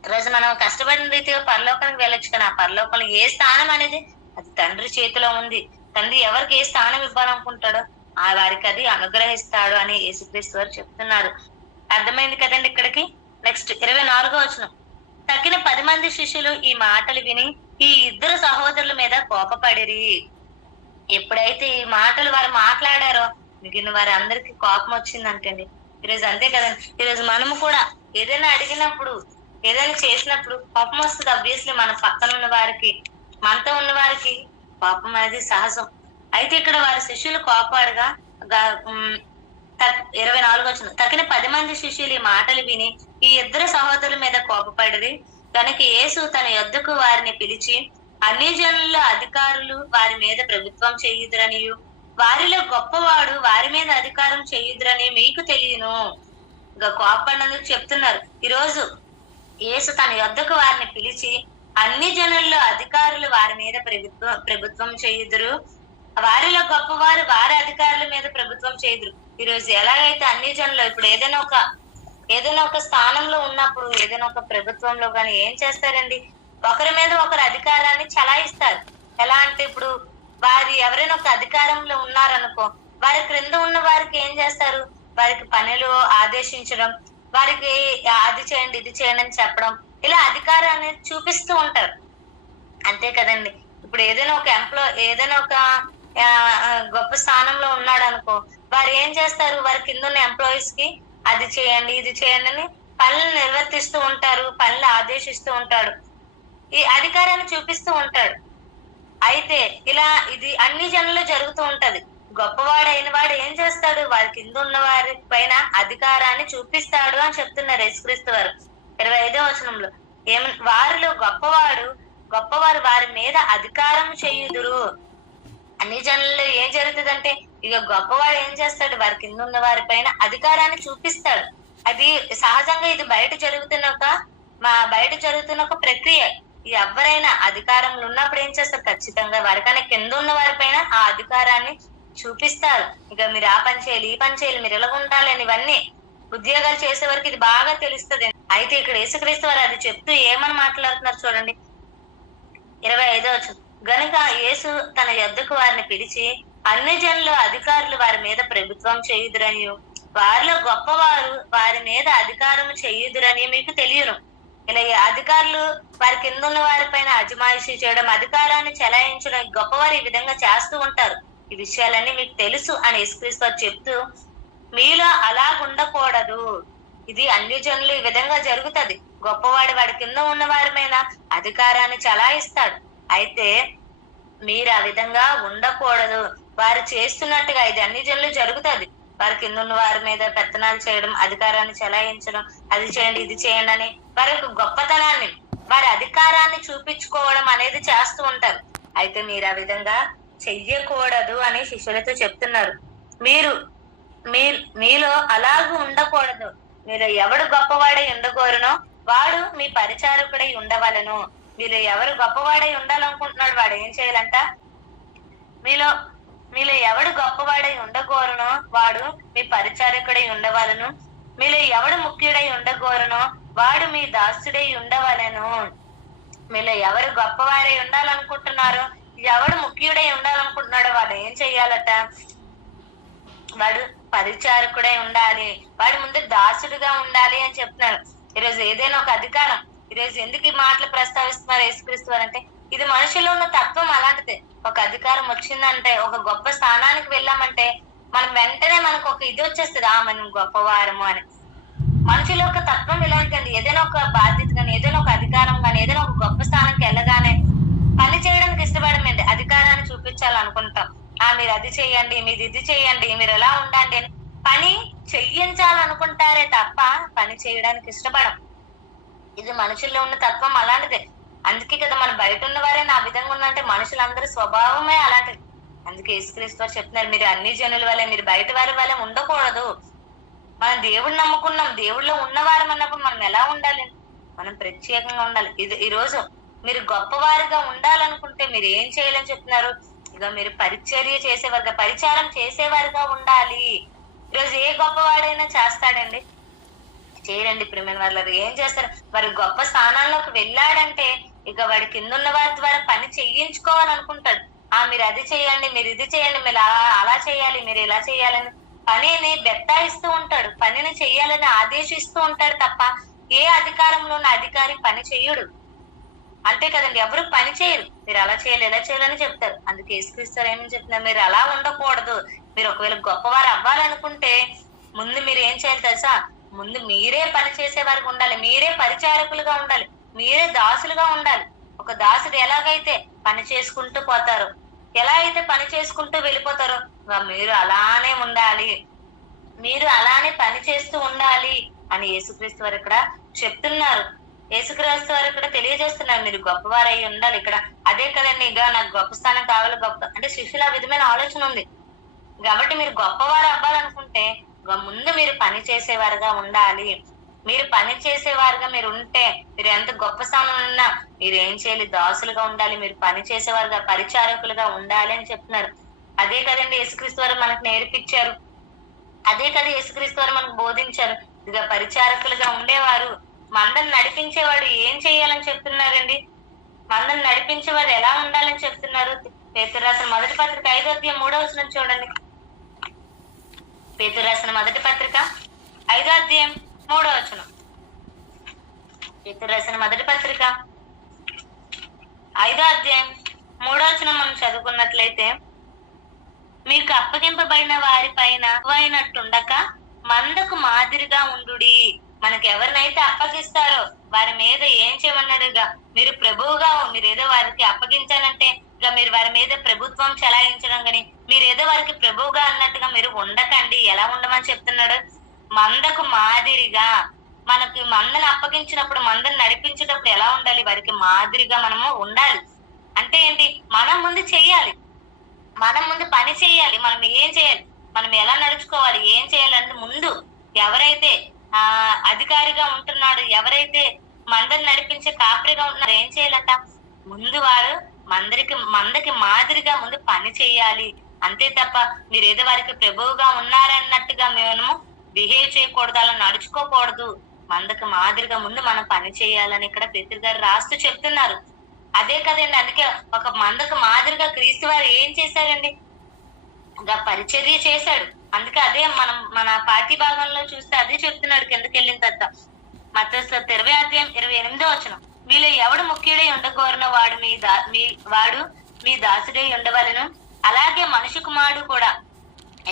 ఈరోజు మనం కష్టపడిన రీతిగా పరలోకానికి వెళ్ళొచ్చు, కానీ ఆ పరలోకంలో ఏ స్థానం అనేది అది తండ్రి చేతిలో ఉంది. తండ్రి ఎవరికి ఏ స్థానం ఇవ్వాలనుకుంటాడో ఆ వారికి అది అనుగ్రహిస్తాడు అని యేసుక్రీస్తు వారు చెప్తున్నారు. అర్థమైంది కదండి ఇక్కడికి. నెక్స్ట్ 24వ వచనం. తక్కిన 10 మంది శిష్యులు ఈ మాటలు విని ఈ ఇద్దరు సహోదరుల మీద కోపపడిరి. ఎప్పుడైతే ఈ మాటలు వారు మాట్లాడారో మిగిలిన వారి అందరికి కోపం వచ్చిందంటండి. ఈరోజు అంతే కదండి. ఈరోజు మనము కూడా ఏదైనా అడిగినప్పుడు, ఏదైనా చేసినప్పుడు కోపం వస్తుంది. అబ్వియస్లీ మన పక్కన ఉన్న వారికి, మనతో ఉన్న వారికి కోపం అనేది సహజం. అయితే ఇక్కడ వారి శిష్యులు కోపాడుగా 24 వచ్చింది. తగిన 10 మంది శిష్యులు ఈ మాటలు విని ఈ ఇద్దరు సహోదరుల మీద కోపపడిరి. కనుక యేసు తన యొద్దకు వారిని పిలిచి, అన్ని జనుల అధికారులు వారి మీద ప్రభుత్వం చేయుదురనియు వారిలో గొప్పవాడు వారి మీద అధికారం చేయుదురని మీకు తెలియను. ఇంకా కోపడినందుకు చెప్తున్నారు. ఈరోజు యేసు తన యొద్దకు వారిని పిలిచి, అన్ని జనుల్లో అధికారులు వారి మీద ప్రభుత్వం చేయుదురు, వారిలో గొప్పవారు వారి అధికారుల మీద ప్రభుత్వం చేయుదురు. ఈరోజు ఎలాగైతే అన్ని జనులు ఇప్పుడు ఏదైనా ఒక స్థానంలో ఉన్నప్పుడు, ఏదైనా ఒక ప్రభుత్వంలో కానీ ఏం చేస్తారండి, ఒకరి మీద ఒకరు అధికారాన్ని చలాయిస్తారు. ఎలా అంటే ఇప్పుడు వారి ఎవరైనా ఒక అధికారంలో ఉన్నారనుకో, వారి క్రింద ఉన్న వారికి ఏం చేస్తారు, వారికి పనులు ఆదేశించడం, వారికి అది చేయండి ఇది చేయండి అని చెప్పడం, ఇలా అధికారాన్ని చూపిస్తూ ఉంటారు. అంతే కదండి. ఇప్పుడు ఏదైనా ఒక గొప్ప స్థానంలో ఉన్నాడు అనుకో, వారు ఏం చేస్తారు, వారి కింద ఉన్న ఎంప్లాయీస్ కి అది చేయండి ఇది చేయండి అని పనులు నిర్వర్తిస్తూ ఉంటారు, పనులు ఆదేశిస్తూ ఉంటాడు, ఈ అధికారాన్ని చూపిస్తూ ఉంటాడు. అయితే ఇది అన్ని జనుల్లో జరుగుతూ ఉంటది. గొప్పవాడైన వాడు ఏం చేస్తాడు, వారి కింద ఉన్న వారి పైన అధికారాన్ని చూపిస్తాడు అని చెప్తున్నారు యేసుక్రీస్తు వారు 25వ వచనంలో. వారిలో గొప్పవారు వారి మీద అధికారం చేయుదురు. అన్ని జనుల్లో ఏం జరుగుతుందంటే, ఇక గొప్పవాడు ఏం చేస్తాడు, వారి కింద ఉన్న వారి పైన అధికారాన్ని చూపిస్తాడు. అది సహజంగా ఇది బయట జరుగుతున్న ఒక ప్రక్రియ. ఎవరైనా అధికారంలో ఉన్నప్పుడు ఏం చేస్తారు, ఖచ్చితంగా వారికన్నా కింద ఉన్న వారి పైన ఆ అధికారాన్ని చూపిస్తారు. ఇక మీరు ఆ పని చేయాలి ఈ పని చేయాలి, మీరు ఎలా ఉండాలి అని, ఇవన్నీ ఉద్యోగాలు చేసే వరకు ఇది బాగా తెలుస్తుంది. అయితే ఇక్కడ యేసుక్రీస్తు వారు అది చెప్తూ ఏమని మాట్లాడుతున్నారు చూడండి. 25వ వచనం. గనుక యేసు తన యొద్దకు వారిని పిలిచి, అన్ని జనుల అధికారులు వారి మీద ప్రభుత్వం చేయుదురని వారిలో గొప్పవారు వారి మీద అధికారం చేయుదురని మీకు తెలియను. ఇలా అధికారులు వారి కింద ఉన్న వారి పైన అజమాయిషీ చేయడం, అధికారాన్ని చెలాయించడం, గొప్పవారు ఈ విధంగా చేస్తూ ఉంటారు. ఈ విషయాలన్నీ మీకు తెలుసు అని యేసుక్రీస్తు వారు చెప్తూ, మీలో అలాగుండకూడదు, ఇది అన్ని జనులు ఈ విధంగా జరుగుతుంది. గొప్పవాడు వాడి కింద ఉన్న వారి మీద అధికారాన్ని చలాయిస్తాడు. అయితే మీరు ఆ విధంగా ఉండకూడదు. వారు చేస్తున్నట్టుగా ఇది అన్ని జనులు జరుగుతుంది. వారి కింద ఉన్న వారి మీద పెత్తనాలు చేయడం, అధికారాన్ని చెలాయించడం, అది చేయండి ఇది చేయండి అని వారి యొక్క గొప్పతనాన్ని, వారి అధికారాన్ని చూపించుకోవడం అనేది చేస్తూ ఉంటారు. అయితే మీరు ఆ విధంగా చెయ్యకూడదు అని శిష్యులతో చెప్తున్నారు. మీలో అలాగూ ఉండకూడదు. మీరు ఎవడు గొప్పవాడై ఉండగోరునో వాడు మీ పరిచారకుడై ఉండవలను. మీరు ఎవరు గొప్పవాడై ఉండాలనుకుంటున్నాడు వాడు ఏం చేయాలంట, మీలో ఎవడు గొప్పవాడై ఉండగోరునో వాడు మీ పరిచారకుడై ఉండవలను. మీలో ఎవడు ముఖ్యుడై ఉండగోరునో వాడు మీ దాసుడై ఉండవలను. మీలో ఎవరు గొప్పవారై ఉండాలనుకుంటున్నారో, ఎవడు ముఖ్యుడై ఉండాలనుకుంటున్నాడో వాడు ఏం చెయ్యాలట, వాడు పరిచారకుడై ఉండాలి, వాడి ముందు దాసుడుగా ఉండాలి అని చెప్తున్నారు. ఈరోజు ఏదైనా ఒక అధికారం, ఈరోజు ఎందుకు ఈ మాటలు ప్రస్తావిస్తున్నారు యేసుక్రీస్తు వారు అంటే, ఇది మనుషుల్లో ఉన్న తత్వం అలాంటిది. ఒక అధికారం వచ్చిందంటే, ఒక గొప్ప స్థానానికి వెళ్ళామంటే మనం వెంటనే మనకు ఒక ఇది వచ్చేస్తుంది, మనం గొప్పవారము అని. మనుషుల యొక్క తత్వం ఇలాంటిదండి. ఏదైనా ఒక బాధ్యత కానీ, ఏదైనా ఒక అధికారం కానీ, ఏదైనా ఒక గొప్ప స్థానానికి వెళ్ళగానే పని చేయడానికి ఇష్టపడమండి, అధికారాన్ని చూపించాలనుకుంటాం. మీరు అది చెయ్యండి, మీరు ఇది చెయ్యండి, మీరు ఎలా ఉండండి అని పని చెయ్యించాలనుకుంటారే తప్ప పని చేయడానికి ఇష్టపడం. ఇది మనుషుల్లో ఉన్న తత్వం అలాంటిదే. అందుకే కదా మన బయట ఉన్న వారే నా విధంగా ఉన్నంటే మనుషులందరి స్వభావమే అలాంటిది. అందుకే యేసుక్రీస్తు వారు చెప్తున్నారు, మీరు అన్ని జనుల వల్లే, మీరు బయట వారి వల్లే ఉండకూడదు. మనం దేవుడు నమ్ముకున్నాం, దేవుడిలో ఉన్నవారం అన్నప్పుడు మనం ఎలా ఉండాలి, మనం ప్రత్యేకంగా ఉండాలి. ఈ రోజు మీరు గొప్పవారిగా ఉండాలనుకుంటే మీరు ఏం చేయాలని చెప్తున్నారు, ఇక మీరు పరిచారం చేసేవారిగా ఉండాలి. ఈరోజు ఏ గొప్పవాడైనా చేస్తాడండి, చేయరండి. ప్రియమైన వాళ్ళు ఏం చేస్తారు, వారి గొప్ప స్థానాల్లోకి వెళ్ళాడంటే ఇక వాడి కింద ఉన్న వారి ద్వారా పని చెయ్యించుకోవాలనుకుంటాడు. మీరు అది చేయండి, మీరు ఇది చేయండి, మీరు అలా చేయాలి, మీరు ఇలా చేయాలని పనిని బెత్తాయిస్తూ ఉంటాడు, పనిని చెయ్యాలని ఆదేశిస్తూ ఉంటాడు తప్ప ఏ అధికారంలో ఉన్న అధికారి పని చేయడు. అంతే కదండి, ఎవరు పని చేయరు. మీరు అలా చేయాలి ఎలా చేయాలని చెప్తారు. అందుకే యేసుక్రీస్తు ఏమని చెప్తున్నారు, మీరు అలా ఉండకూడదు. మీరు ఒకవేళ గొప్పవారు అవ్వాలనుకుంటే ముందు మీరు ఏం చేయాలి తెలుసా? ముందు మీరే పని చేసేవారికి ఉండాలి, మీరే పరిచారకులుగా ఉండాలి, మీరే దాసులుగా ఉండాలి. ఒక దాసుడు ఎలాగైతే పని చేసుకుంటూ పోతారో, ఎలా అయితే పని చేసుకుంటూ వెళ్ళిపోతారో మీరు అలానే ఉండాలి, మీరు అలానే పని చేస్తూ ఉండాలి అని యేసుక్రీస్తు వారు ఇక్కడ చెప్తున్నారు. యేసుక్రీస్తు వారు ఇక్కడ తెలియజేస్తున్నారు, మీరు గొప్పవారై ఉండాలి. ఇక్కడ అదే కదండి, ఇక నాకు గొప్ప స్థానం కావాలి, గొప్ప అంటే శిష్యుల విధమైన ఆలోచన ఉంది. కాబట్టి మీరు గొప్పవారు అవ్వాలనుకుంటే ముందు మీరు పని చేసేవారుగా ఉండాలి. మీరు పని చేసేవారుగా మీరు ఉంటే మీరు ఎంత గొప్ప స్థానంలో ఉన్నా మీరు ఏం చేయాలి? దాసులుగా ఉండాలి, మీరు పని చేసేవారుగా పరిచారకులుగా ఉండాలి అని చెప్తున్నారు. అదే కదండి యేసుక్రీస్తు వారు మనకు నేర్పించారు, అదే కదా యేసుక్రీస్తు వారు మనకు బోధించారు. ఇక పరిచారకులుగా ఉండేవారు మందను నడిపించేవాడు ఏం చేయాలని చెప్తున్నారండి? మందను నడిపించేవాడు ఎలా ఉండాలని చెప్తున్నారు? పేతురు రాసిన మొదటి పత్రిక 5వ అధ్యాయం 3వ వచనం చూడండి. పేతురు రాసిన మొదటి పత్రిక 5వ అధ్యాయం 3వ వచనం. పేతురు రాసిన మొదటి పత్రిక 5వ అధ్యాయం 3వ వచనం మనం చదువుకున్నట్లయితే, మీకు అప్పగింపబడిన వారి పైన అయినట్టుండక మందకు మాదిరిగా ఉండుడి. మనకు ఎవరినైతే అప్పగిస్తారో వారి మీద ఏం చేయమన్నాడుగా, మీరు ప్రభువుగా, మీరు ఏదో వారికి అప్పగించానంటే ఇక మీరు వారి మీద ప్రభుత్వం చెలాయించడం కానీ మీరు ఏదో వారికి ప్రభువుగా అన్నట్టుగా మీరు ఉండకండి. ఎలా ఉండమని చెప్తున్నాడు? మందకు మాదిరిగా. మనకి మందను అప్పగించినప్పుడు, మందను నడిపించేటప్పుడు ఎలా ఉండాలి? వారికి మాదిరిగా మనము ఉండాలి. అంటే ఏంటి? మనం ముందు చెయ్యాలి, మనం ముందు పని చేయాలి. మనం ఏం చేయాలి, మనం ఎలా నడుచుకోవాలి, ఏం చేయాలంటే ముందు ఎవరైతే అధికారిగా ఉంటున్నాడు, ఎవరైతే మందరు నడిపించే కాపరిగా ఉంటున్నారు ఏం చేయాలంట? ముందు వారు మందకి మాదిరిగా ముందు పని చేయాలి. అంతే తప్ప మీరు ఏదో వారికి ప్రభువుగా ఉన్నారన్నట్టుగా మేము బిహేవ్ చేయకూడదు, అలా నడుచుకోకూడదు. మందకు మాదిరిగా ముందు మనం పని చేయాలని ఇక్కడ పేతురు గారు రాస్తూ చెప్తున్నారు. అదే కదండి, అందుకే ఒక మందకు మాదిరిగా క్రీస్తు వారు ఏం చేశారండి? ఇంకా పరిచర్య చేశాడు. అందుకే అదే మనం మన పాఠ్య భాగంలో చూస్తే అదే చెప్తున్నాడు కిందకి వెళ్ళిన తర్వాత. మత్తయి 20వ అధ్యాయం 28వ వచనం, మీలో ఎవడు ముఖ్యుడై ఉండగోరిన వాడు మీ దాసుడై ఉండవలను. అలాగే మనిషి కుమారుడు కూడా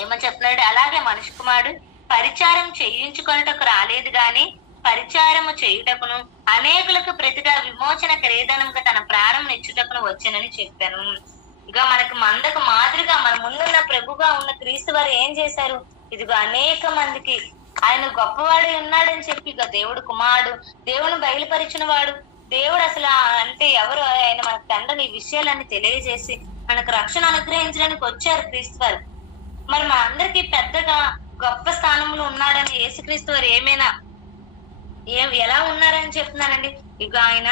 ఏమని చెప్తున్నాడు? అలాగే మనిషి కుమారుడు పరిచారం చేయించుకొనుటకు రాలేదు గాని పరిచారము చేయుటకును అనేకులకు ప్రతిగా విమోచన క్రేదనంగా తన ప్రాణం నిచ్చుటకును వచ్చానని చెప్పాను. ఇక మనకు మందకు మాదిరిగా మన ముందున్న ప్రభుగా ఉన్న క్రీస్తు వారు ఏం చేశారు? ఇదిగో అనేక మందికి ఆయన గొప్పవాడే ఉన్నాడని చెప్పి, ఇక దేవుడు కుమారుడు, దేవుని బయలుపరిచిన వాడు, దేవుడు అసలు అంటే ఎవరు, ఆయన మనకు తండ్రిని ఈ విషయాలన్నీ తెలియజేసి మనకు రక్షణ అనుగ్రహించడానికి వచ్చారు క్రీస్తు వారు. మరి మన అందరికీ పెద్దగా గొప్ప స్థానంలో ఉన్నాడని యేసుక్రీస్తు వారు ఎలా ఉన్నారని చెప్తున్నానండి? ఇక ఆయన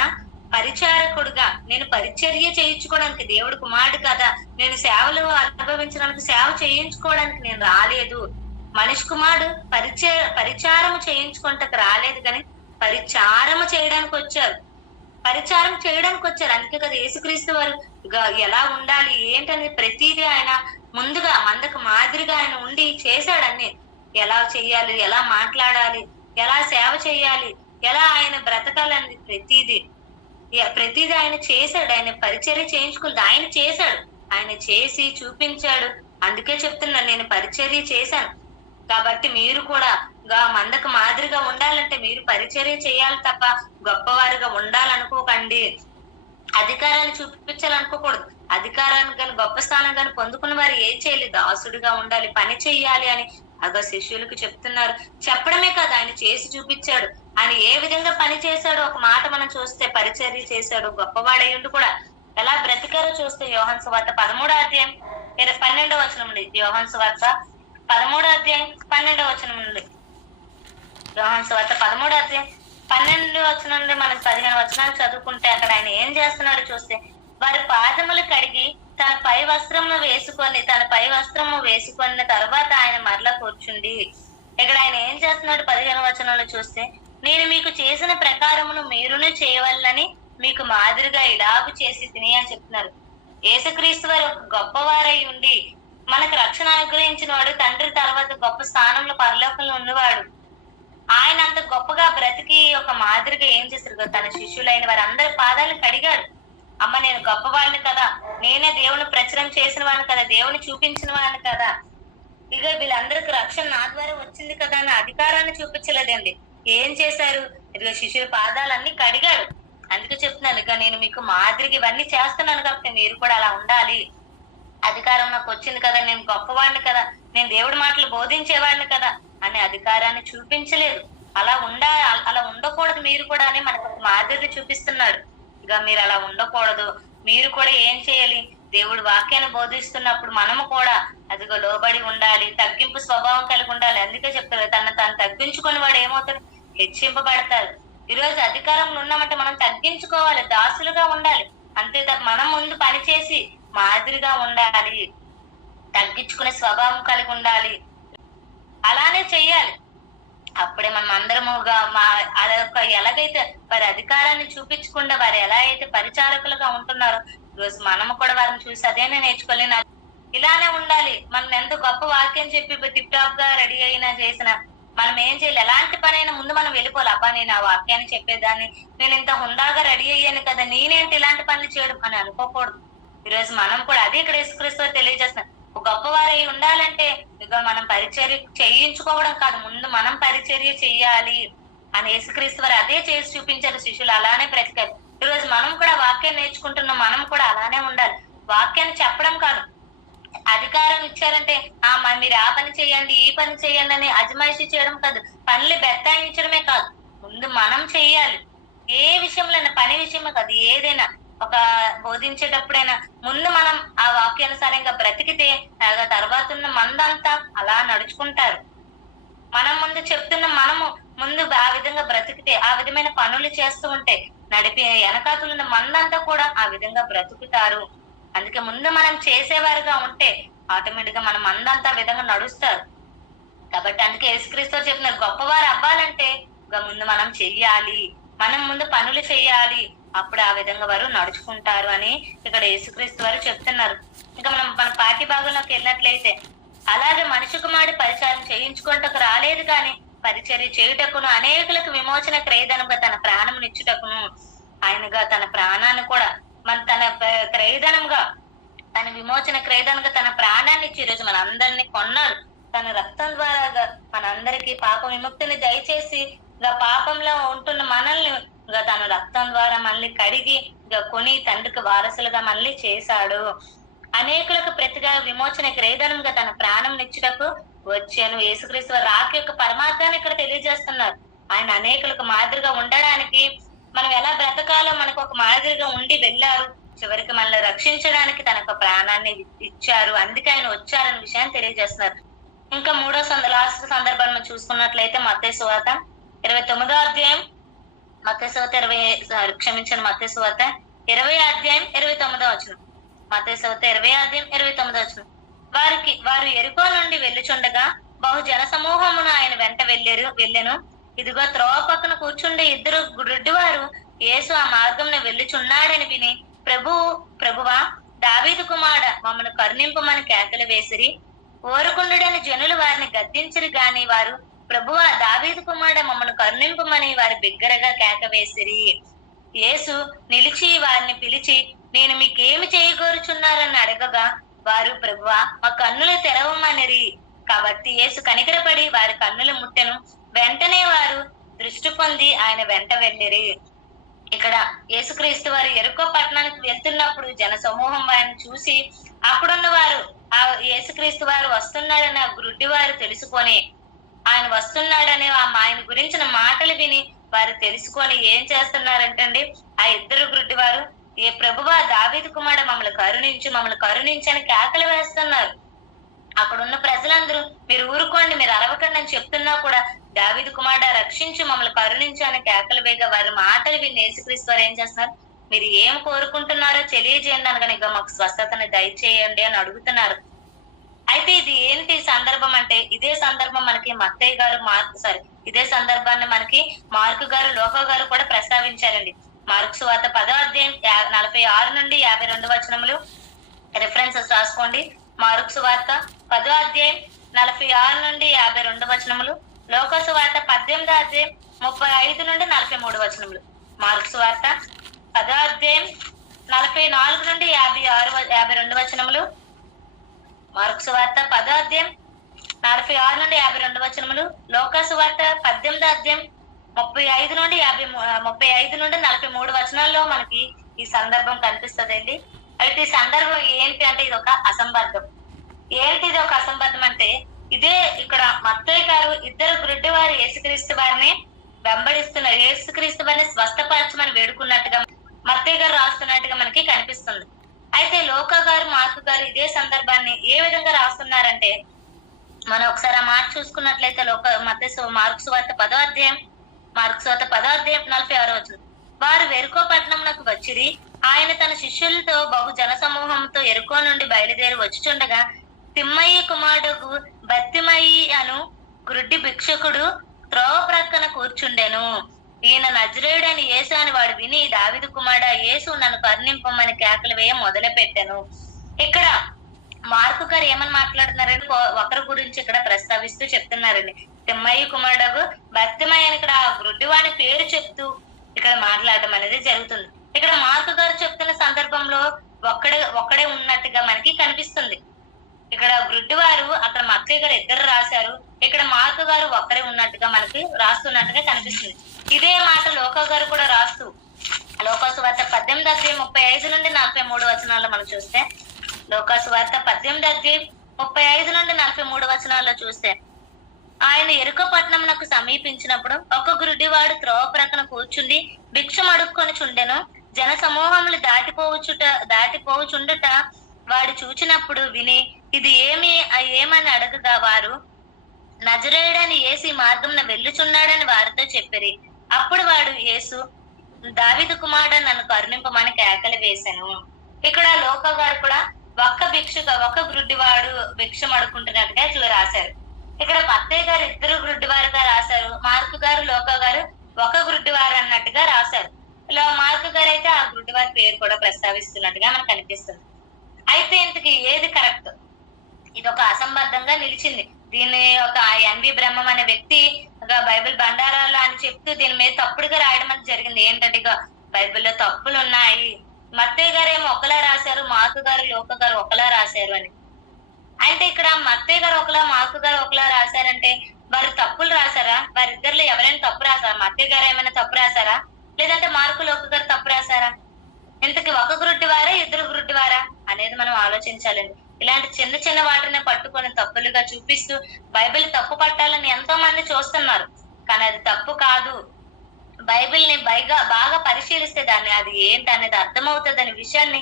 పరిచారకుడుగా, నేను పరిచర్య చేయించుకోవడానికి, దేవుడు కుమారుడు కదా, నేను సేవలు అనుభవించడానికి, సేవ చేయించుకోవడానికి నేను రాలేదు. మనిషి కుమారుడు పరిచారము చేయించుకోవటానికి రాలేదు కానీ పరిచారము చేయడానికి వచ్చారు, పరిచారం చేయడానికి వచ్చారు. అందుకే కదా యేసుక్రీస్తు వారు ఎలా ఉండాలి ఏంటనేది ప్రతిదీ ఆయన ముందుగా మందకు మాదిరిగా ఆయన ఉండి చేశాడన్ని. ఎలా చెయ్యాలి, ఎలా మాట్లాడాలి, ఎలా సేవ చేయాలి, ఎలా ఆయన బ్రతకాలని ప్రతిదీ ఆయన చేశాడు. ఆయన పరిచర్య చేయించుకుంది, ఆయన చేశాడు, ఆయన చేసి చూపించాడు. అందుకే చెప్తున్నాను, నేను పరిచర్య చేశాను కాబట్టి మీరు కూడా మందకు మాదిరిగా ఉండాలంటే మీరు పరిచర్య చేయాలి తప్ప గొప్పవారుగా ఉండాలనుకోకండి. అధికారాన్ని చూపించాలనుకోకూడదు. అధికారాన్ని కానీ గొప్ప స్థానం కానీ పొందుకున్న వారు ఏం చేయాలి? దాసుడిగా ఉండాలి, పని చేయాలి అని శిష్యులకు చెప్తున్నారు. చెప్పడమే కాదు, ఆయన చేసి చూపించాడు. ఆయన ఏ విధంగా పని చేశాడో ఒక మాట మనం చూస్తే, పరిచర్య చేశాడు, గొప్పవాడయ్యుండి కూడా ఎలా బ్రతికారో చూస్తే యోహాను సువార్త 13వ అధ్యాయం 12వ వచనం నుండి, యోహాను సువార్త 13వ అధ్యాయం 12వ వచనం నుండి, యోహాను సువార్త 13వ అధ్యాయం 12వ వచనం నుండి మనం 15 వచనాలు చదువుకుంటే అక్కడ ఆయన ఏం చేస్తున్నాడు చూస్తే, వారి పాదములు కడిగి తన పై వస్త్రము వేసుకున్న తర్వాత ఆయన మరలా కూర్చుండి. ఇక్కడ ఆయన ఏం చేస్తున్నాడు? 15వ వచనంలో చూస్తే, నేను మీకు చేసిన ప్రకారమును మీరును చేయవల్లని మీకు మాదిరిగా ఇలాగు చేసి తిని అని చెప్తున్నారు. యేసుక్రీస్తు వారు గొప్పవారై ఉండి మనకు రక్షణ అనుగ్రహించిన వాడు, తండ్రి తర్వాత గొప్ప స్థానంలో పరలోకంలో ఉన్నవాడు. ఆయన అంత గొప్పగా బ్రతికి ఒక మాదిరిగా ఏం చేశారు, తన శిష్యులైన వారి అందరి పాదాలను కడిగాడు. అమ్మ నేను గొప్పవాడిని కదా, నేనే దేవుని ప్రచురం చేసిన వాడిని కదా, దేవుని చూపించిన వాడిని కదా, ఇక వీళ్ళందరికి రక్షణ నా ద్వారా వచ్చింది కదా అన్న అధికారాన్ని చూపించలేదండి. ఏం చేశారు, ఇదిగో శిష్యుల పాదాలన్నీ కడిగాడు. అందుకే చెప్తున్నాను, ఇక నేను మీకు మాదిరిగా ఇవన్నీ చేస్తున్నాను కాబట్టి మీరు కూడా అలా ఉండాలి. అధికారం నాకు వచ్చింది కదా, నేను గొప్పవాడిని కదా, నేను దేవుడి మాటలు బోధించేవాడిని కదా అనే అధికారాన్ని చూపించలేదు. అలా ఉండకూడదు మీరు కూడా అని మనకు మాదిరి చూపిస్తున్నాడు. ఇక మీరు అలా ఉండకూడదు, మీరు కూడా ఏం చేయాలి, దేవుడు వాక్యాన్ని బోధిస్తున్నప్పుడు మనము కూడా అదిగో లోబడి ఉండాలి, తగ్గింపు స్వభావం కలిగి ఉండాలి. అందుకే చెప్తారు, తాను తగ్గించుకుని వాడు ఏమవుతాడు, హెచ్చింపబడతారు. ఈరోజు అధికారంలో ఉన్నామంటే మనం తగ్గించుకోవాలి, దాసులుగా ఉండాలి. అంతే తప్ప మనం ముందు పనిచేసి మాదిరిగా ఉండాలి, తగ్గించుకునే స్వభావం కలిగి ఉండాలి, అలానే చెయ్యాలి. అప్పుడే మనం అందరముగా అదొక ఎలాగైతే వారి అధికారాన్ని చూపించకుండా వారు ఎలా అయితే పరిచారకులుగా ఉంటున్నారో ఈరోజు మనము కూడా వారిని చూసి అదేనే నేర్చుకోవాలి, ఇలానే ఉండాలి. మనం ఎంత గొప్ప వాక్యం చెప్పి టిప్ టాప్ గా రెడీ అయినా చేసిన మనం ఏం చేయాలి, ఎలాంటి పని అయినా ముందు మనం వెళ్ళిపోవాలి. అబ్బా నేను ఆ వాక్యాన్ని చెప్పేదాన్ని, నేను ఇంత హుందాగా రెడీ అయ్యాను కదా, నేనేంటి ఇలాంటి పనులు చేయడం అని అనుకోకూడదు. ఈరోజు మనం కూడా అదే ఇక్కడ యేసుక్రీస్తు తెలియజేస్తున్నాం. గొప్పవారై ఉండాలంటే ఇక మనం పరిచర్య చేయించుకోవడం కాదు, ముందు మనం పరిచర్య చెయ్యాలి అని యేసుక్రీస్తు వారు అదే చేసి చూపించారు. శిష్యులు అలానే బ్రతికారు. ఈరోజు మనం కూడా వాక్యాన్ని నేర్చుకుంటున్నాం, మనం కూడా అలానే ఉండాలి. వాక్యాన్ని చెప్పడం కాదు, అధికారం ఇచ్చారంటే మీరు ఆ పని చేయండి ఈ పని చేయండి అని అజమాయిషీ చేయడం కాదు, పనులు బెత్తాయించడమే కాదు, ముందు మనం చెయ్యాలి. ఏ విషయంలో పని విషయమే కాదు, ఏదైనా ఒక బోధించేటప్పుడైనా ముందు మనం ఆ వాక్యానుసారంగా బ్రతికితే తర్వాత ఉన్న మందంతా అలా నడుచుకుంటారు. మనం ముందు చెప్తున్న మనము ముందు ఆ విధంగా బ్రతికితే, ఆ విధమైన పనులు చేస్తూ ఉంటే వెనకాతులున్న మందంతా కూడా ఆ విధంగా బ్రతుకుతారు. అందుకే ముందు మనం చేసేవారుగా ఉంటే ఆటోమేటిక్ గా మనం మందంతా విధంగా నడుస్తారు. కాబట్టి అందుకే యేసుక్రీస్తు చెప్తున్నారు, గొప్పవారు అవ్వాలంటే ముందు మనం చెయ్యాలి, మనం ముందు పనులు చెయ్యాలి, అప్పుడు ఆ విధంగా వారు నడుచుకుంటారు అని ఇక్కడ యేసుక్రీస్తు వారు చెప్తున్నారు. ఇంకా మన పాఠ్య భాగంలోకి వెళ్ళినట్లయితే, అలాగే మనిషి కుమారుడు పరిచయం చేయించుకుంటకు రాలేదు కానీ పరిచర్య చేయుటకును అనేకులకు విమోచన క్రయధనంగా తన ప్రాణం నిచ్చుటకును, ఆయనగా తన ప్రాణాన్ని కూడా తన క్రయధనంగా, తన విమోచన క్రయధనంగా తన ప్రాణాన్ని ఇచ్చి ఈరోజు మన అందరినీ కొన్నాడు. తన రక్తం ద్వారా మనందరికీ పాప విముక్తిని దయచేసి పాపంలో ఉంటున్న మనల్ని తన రక్తం ద్వారా మళ్ళీ కడిగి కొని తండ్రికి వారసులుగా మళ్ళీ చేశాడు. అనేకులకు ప్రతిగా విమోచన క్రయధనంగా తన ప్రాణం నిచ్చుటకు వచ్చాను. యేసుక్రీస్తు రాక యొక్క పరమార్థాన్ని ఇక్కడ తెలియజేస్తున్నారు. ఆయన అనేకులకు మాదిరిగా ఉండడానికి, మనం ఎలా బ్రతకాలో మనకు ఒక మాదిరిగా ఉండి వెళ్ళారు. చివరికి మనల్ని రక్షించడానికి తన ప్రాణాన్ని ఇచ్చారు. అందుకే ఆయన వచ్చారనే విషయాన్ని తెలియజేస్తున్నారు. ఇంకా లాస్ట్ సందర్భాన్ని చూసుకున్నట్లయితే మత్తయి సువార్త 29వ అధ్యాయం, మత్తయి సువార్త 20వ అధ్యాయం 29వ వచనం. మత్తయి సువార్త 20వ అధ్యాయం 29వ వచనం. వారు యెరికో నుండి వెళ్ళుచుండగా బహు జన సమూహమును ఆయన వెంట వెళ్ళెను. ఇదిగో త్రోవ పక్కన కూర్చుండే 2 గుడ్డివారు యేసు ఆ మార్గంలో వెళ్ళుచున్నాడని విని, ప్రభువా దావీదు కుమారుడా మమ్మల్ని కరుణింపమని కేకలు వేసిరి. ఓరుకుండుడని జనులు వారిని గద్దించిరి గాని వారు, ప్రభువా దావీదు కుమారుడా మమ్మల్ని కరుణింపమని వారి బిగ్గరగా కేక వేసిరి. యేసు నిలిచి వారిని పిలిచి, నేను మీకేమి చేయగోరుచున్నారని అడగగా వారు, ప్రభువా మా కన్నులు తెరవమనిరి. కాబట్టి యేసు కనికరపడి వారి కన్నులు ముట్టెను. వెంటనే వారు దృష్టి పొంది ఆయన వెంట వెళ్ళిరి. ఇక్కడ యేసుక్రీస్తు వారు యెరికో పట్టణానికి వెళ్తున్నప్పుడు జన సమూహం వారిని చూసి, అప్పుడున్న వారు ఆ యేసుక్రీస్తు వారు వస్తున్నాడని ఆ గుడ్డి వారు తెలుసుకొని, ఆయన వస్తున్నాడని ఆయన గురించిన మాటలు విని వారు తెలుసుకొని ఏం చేస్తున్నారంటండి, ఆ 2 గుడ్డి వారు, ఏ ప్రభువా దావీదు కుమారుడా మమ్మల్ని కరుణించి అని కేకలు వేస్తున్నారు. అక్కడున్న ప్రజలందరూ మీరు ఊరుకోండి, మీరు అరవకండి అని చెప్తున్నా కూడా దావీదు కుమారుడా రక్షించు, మమ్మల్ని కరుణించు అని కేకలు వేగా వారి మాటలు విని యేసుక్రీస్తు వారు ఏం చేస్తున్నారు, మీరు ఏం కోరుకుంటున్నారో తెలియజేయండి అనగానే మాకు స్వస్థతని దయచేయండి అని అడుగుతున్నారు. అయితే ఇది ఏంటి సందర్భం అంటే, ఇదే సందర్భం మనకి మత్తయ్య గారు ఇదే సందర్భాన్ని మనకి మార్కు గారు, లోకా గారు కూడా ప్రస్తావించారండి. మార్కు సువార్త 10వ అధ్యాయం 46 నుండి 52 వచనములు రిఫరెన్సెస్ రాసుకోండి. మార్కు సువార్త 10వ అధ్యాయం 46 నుండి 52 వచనములు, లోకాసు వార్త 18వ అధ్యాయం 35 నుండి 43 వచనములు. మార్క్స్ వార్త 10వ అధ్యాయం 44 నుండి 52 వచనములు. మార్క్స్ వార్త 10వ అధ్యాయం 46 నుండి 52 వచనములు. లోకాసు వార్త 18వ అధ్యాయం 35 నుండి 43 వచనాల్లో మనకి ఈ సందర్భం కనిపిస్తుందండి. అయితే ఈ సందర్భం ఏంటి అంటే ఇది ఒక అసంబద్ధం. ఏంటిది ఒక అసంబద్ధం అంటే ఇదే ఇక్కడ మత్తయి గారు ఇద్దరు గుడ్డి వారు యేసుక్రీస్తు వారిని వెంబడిస్తున్నారు, యేసుక్రీస్తు వారిని స్వస్థపరచమని వేడుకున్నట్టుగా మత్తయి గారు రాస్తున్నట్టుగా మనకి కనిపిస్తుంది. అయితే లోకా గారు మార్కు గారు ఇదే సందర్భాన్ని ఏ విధంగా రాస్తున్నారంటే మనం ఒకసారి ఆ మాట చూసుకున్నట్లయితే మార్క్స్ వార్త 10వ అధ్యాయం 46 వచనం. వారు వెరుకో పట్టణంకు వచ్చిరి. ఆయన తన శిష్యులతో బహు జన సమూహంతో ఎరుకో నుండి బయలుదేరి వచ్చుచుండగా తిమ్మయ్య కుమారుడు బత్తిమయి అను గ్రుడ్డి భిక్షకుడు త్రోవ ప్రక్కన కూర్చుండెను. ఈయన నజరేయుడని యేసు అని వాడు విని, దావీదు కుమారుడా, యేసు నన్ను కరుణింపమని కేకలు వేయ మొదలు పెట్టాను. ఇక్కడ మార్కు గారు ఏమని మాట్లాడుతున్నారంటే ఒకరి గురించి ఇక్కడ ప్రస్తావిస్తూ చెప్తున్నారండి. తిమ్మయ్య కుమారుడు బత్తిమయ్య అని ఇక్కడ ఆ గ్రుడ్డివాని పేరు చెప్తూ ఇక్కడ మాట్లాడడం అనేది జరుగుతుంది. ఇక్కడ మార్కు గారు చెప్తున్న సందర్భంలో ఒక్కడే ఉన్నట్టుగా మనకి కనిపిస్తుంది. ఇక్కడ గ్రుడ్డివారు అక్కడ మత్తయి గారు ఇద్దరు రాశారు, ఇక్కడ మార్కు గారు ఒక్కరే ఉన్నట్టుగా మనకి రాస్తున్నట్టుగా కనిపిస్తుంది. ఇదే మాట లోకా గారు కూడా రాస్తూ లోకాసు వార్త 18వ అధ్యాయం 35 నుండి 43 వచనాల్లో మనం చూస్తే, లోకాసు వార్త 18వ అధ్యాయం 35 నుండి 43 వచనాల్లో చూస్తే, ఆయన ఎరుక పట్టణంనకు సమీపించినప్పుడు ఒక గురుడివాడు త్రోవ ప్రక్కన కూర్చుండి భిక్షం అడుక్కొని చుండెను. జన సమూహములు దాటిపోవుచుండుట వాడు చూచినప్పుడు విని ఇది ఏమని అడగగా వారు నజరేయుడని యేసు మార్గంన వెళ్ళుచున్నాడని వారితో చెప్పిరి. అప్పుడు వాడు యేసు దావీదు కుమారుడు నన్ను కరుణింపమని కేకలు వేశాను. ఇక్కడ లోకా గారు కూడా ఒక్క గుడ్డివాడు భిక్షం అడుక్కుంటున్నట్టుగా రాశారు. ఇక్కడ మత్తయి గారు ఇద్దరు గుడ్డివారుగా రాశారు, మార్కు గారు లోకా గారు ఒక గుడ్డివారు అన్నట్టుగా రాశారు. ఇలా మార్కు గారు అయితే ఆ గుడ్డివారి పేరు కూడా ప్రస్తావిస్తున్నట్టుగా మనకు కనిపిస్తుంది. అయితే ఇంతకి ఏది కరెక్ట్? ఇది ఒక అసంబద్ధంగా నిలిచింది. దీన్ని ఒక ఎన్వి బ్రహ్మం అనే వ్యక్తి బైబిల్ బండారాలు అని చెప్తూ దీని మీద తప్పుడుగా రాయడం అనేది జరిగింది. ఏంటంటే ఇక బైబిల్లో తప్పులు ఉన్నాయి, మత్తయి గారు ఏమో ఒకలా రాశారు, మార్కు గారు లోకా గారు ఒకలా రాశారు అని. అయితే ఇక్కడ మత్తయి గారు ఒకలా మార్కు గారు ఒకలా రాశారంటే వారు తప్పులు రాశారా? వారిద్దరిలో ఎవరైనా తప్పు రాశారా? మత్తయి గారు ఏమైనా తప్పు రాశారా, లేదంటే మార్కు లోకా గారు తప్పు రాశారా? ఇంతకి ఒక గురుడ్డివారా ఇద్దరు గురుడ్డివారా అనేది మనం ఆలోచించాలండి. ఇలాంటి చిన్న చిన్న వాటిని పట్టుకొని తప్పులుగా చూపిస్తూ బైబిల్ తప్పు పట్టాలని ఎంతో మంది చూస్తున్నారు, కానీ అది తప్పు కాదు. బైబిల్ ని బాగా పరిశీలిస్తే దాన్ని అది ఏంటి అనేది అర్థమవుతుంది అనే విషయాన్ని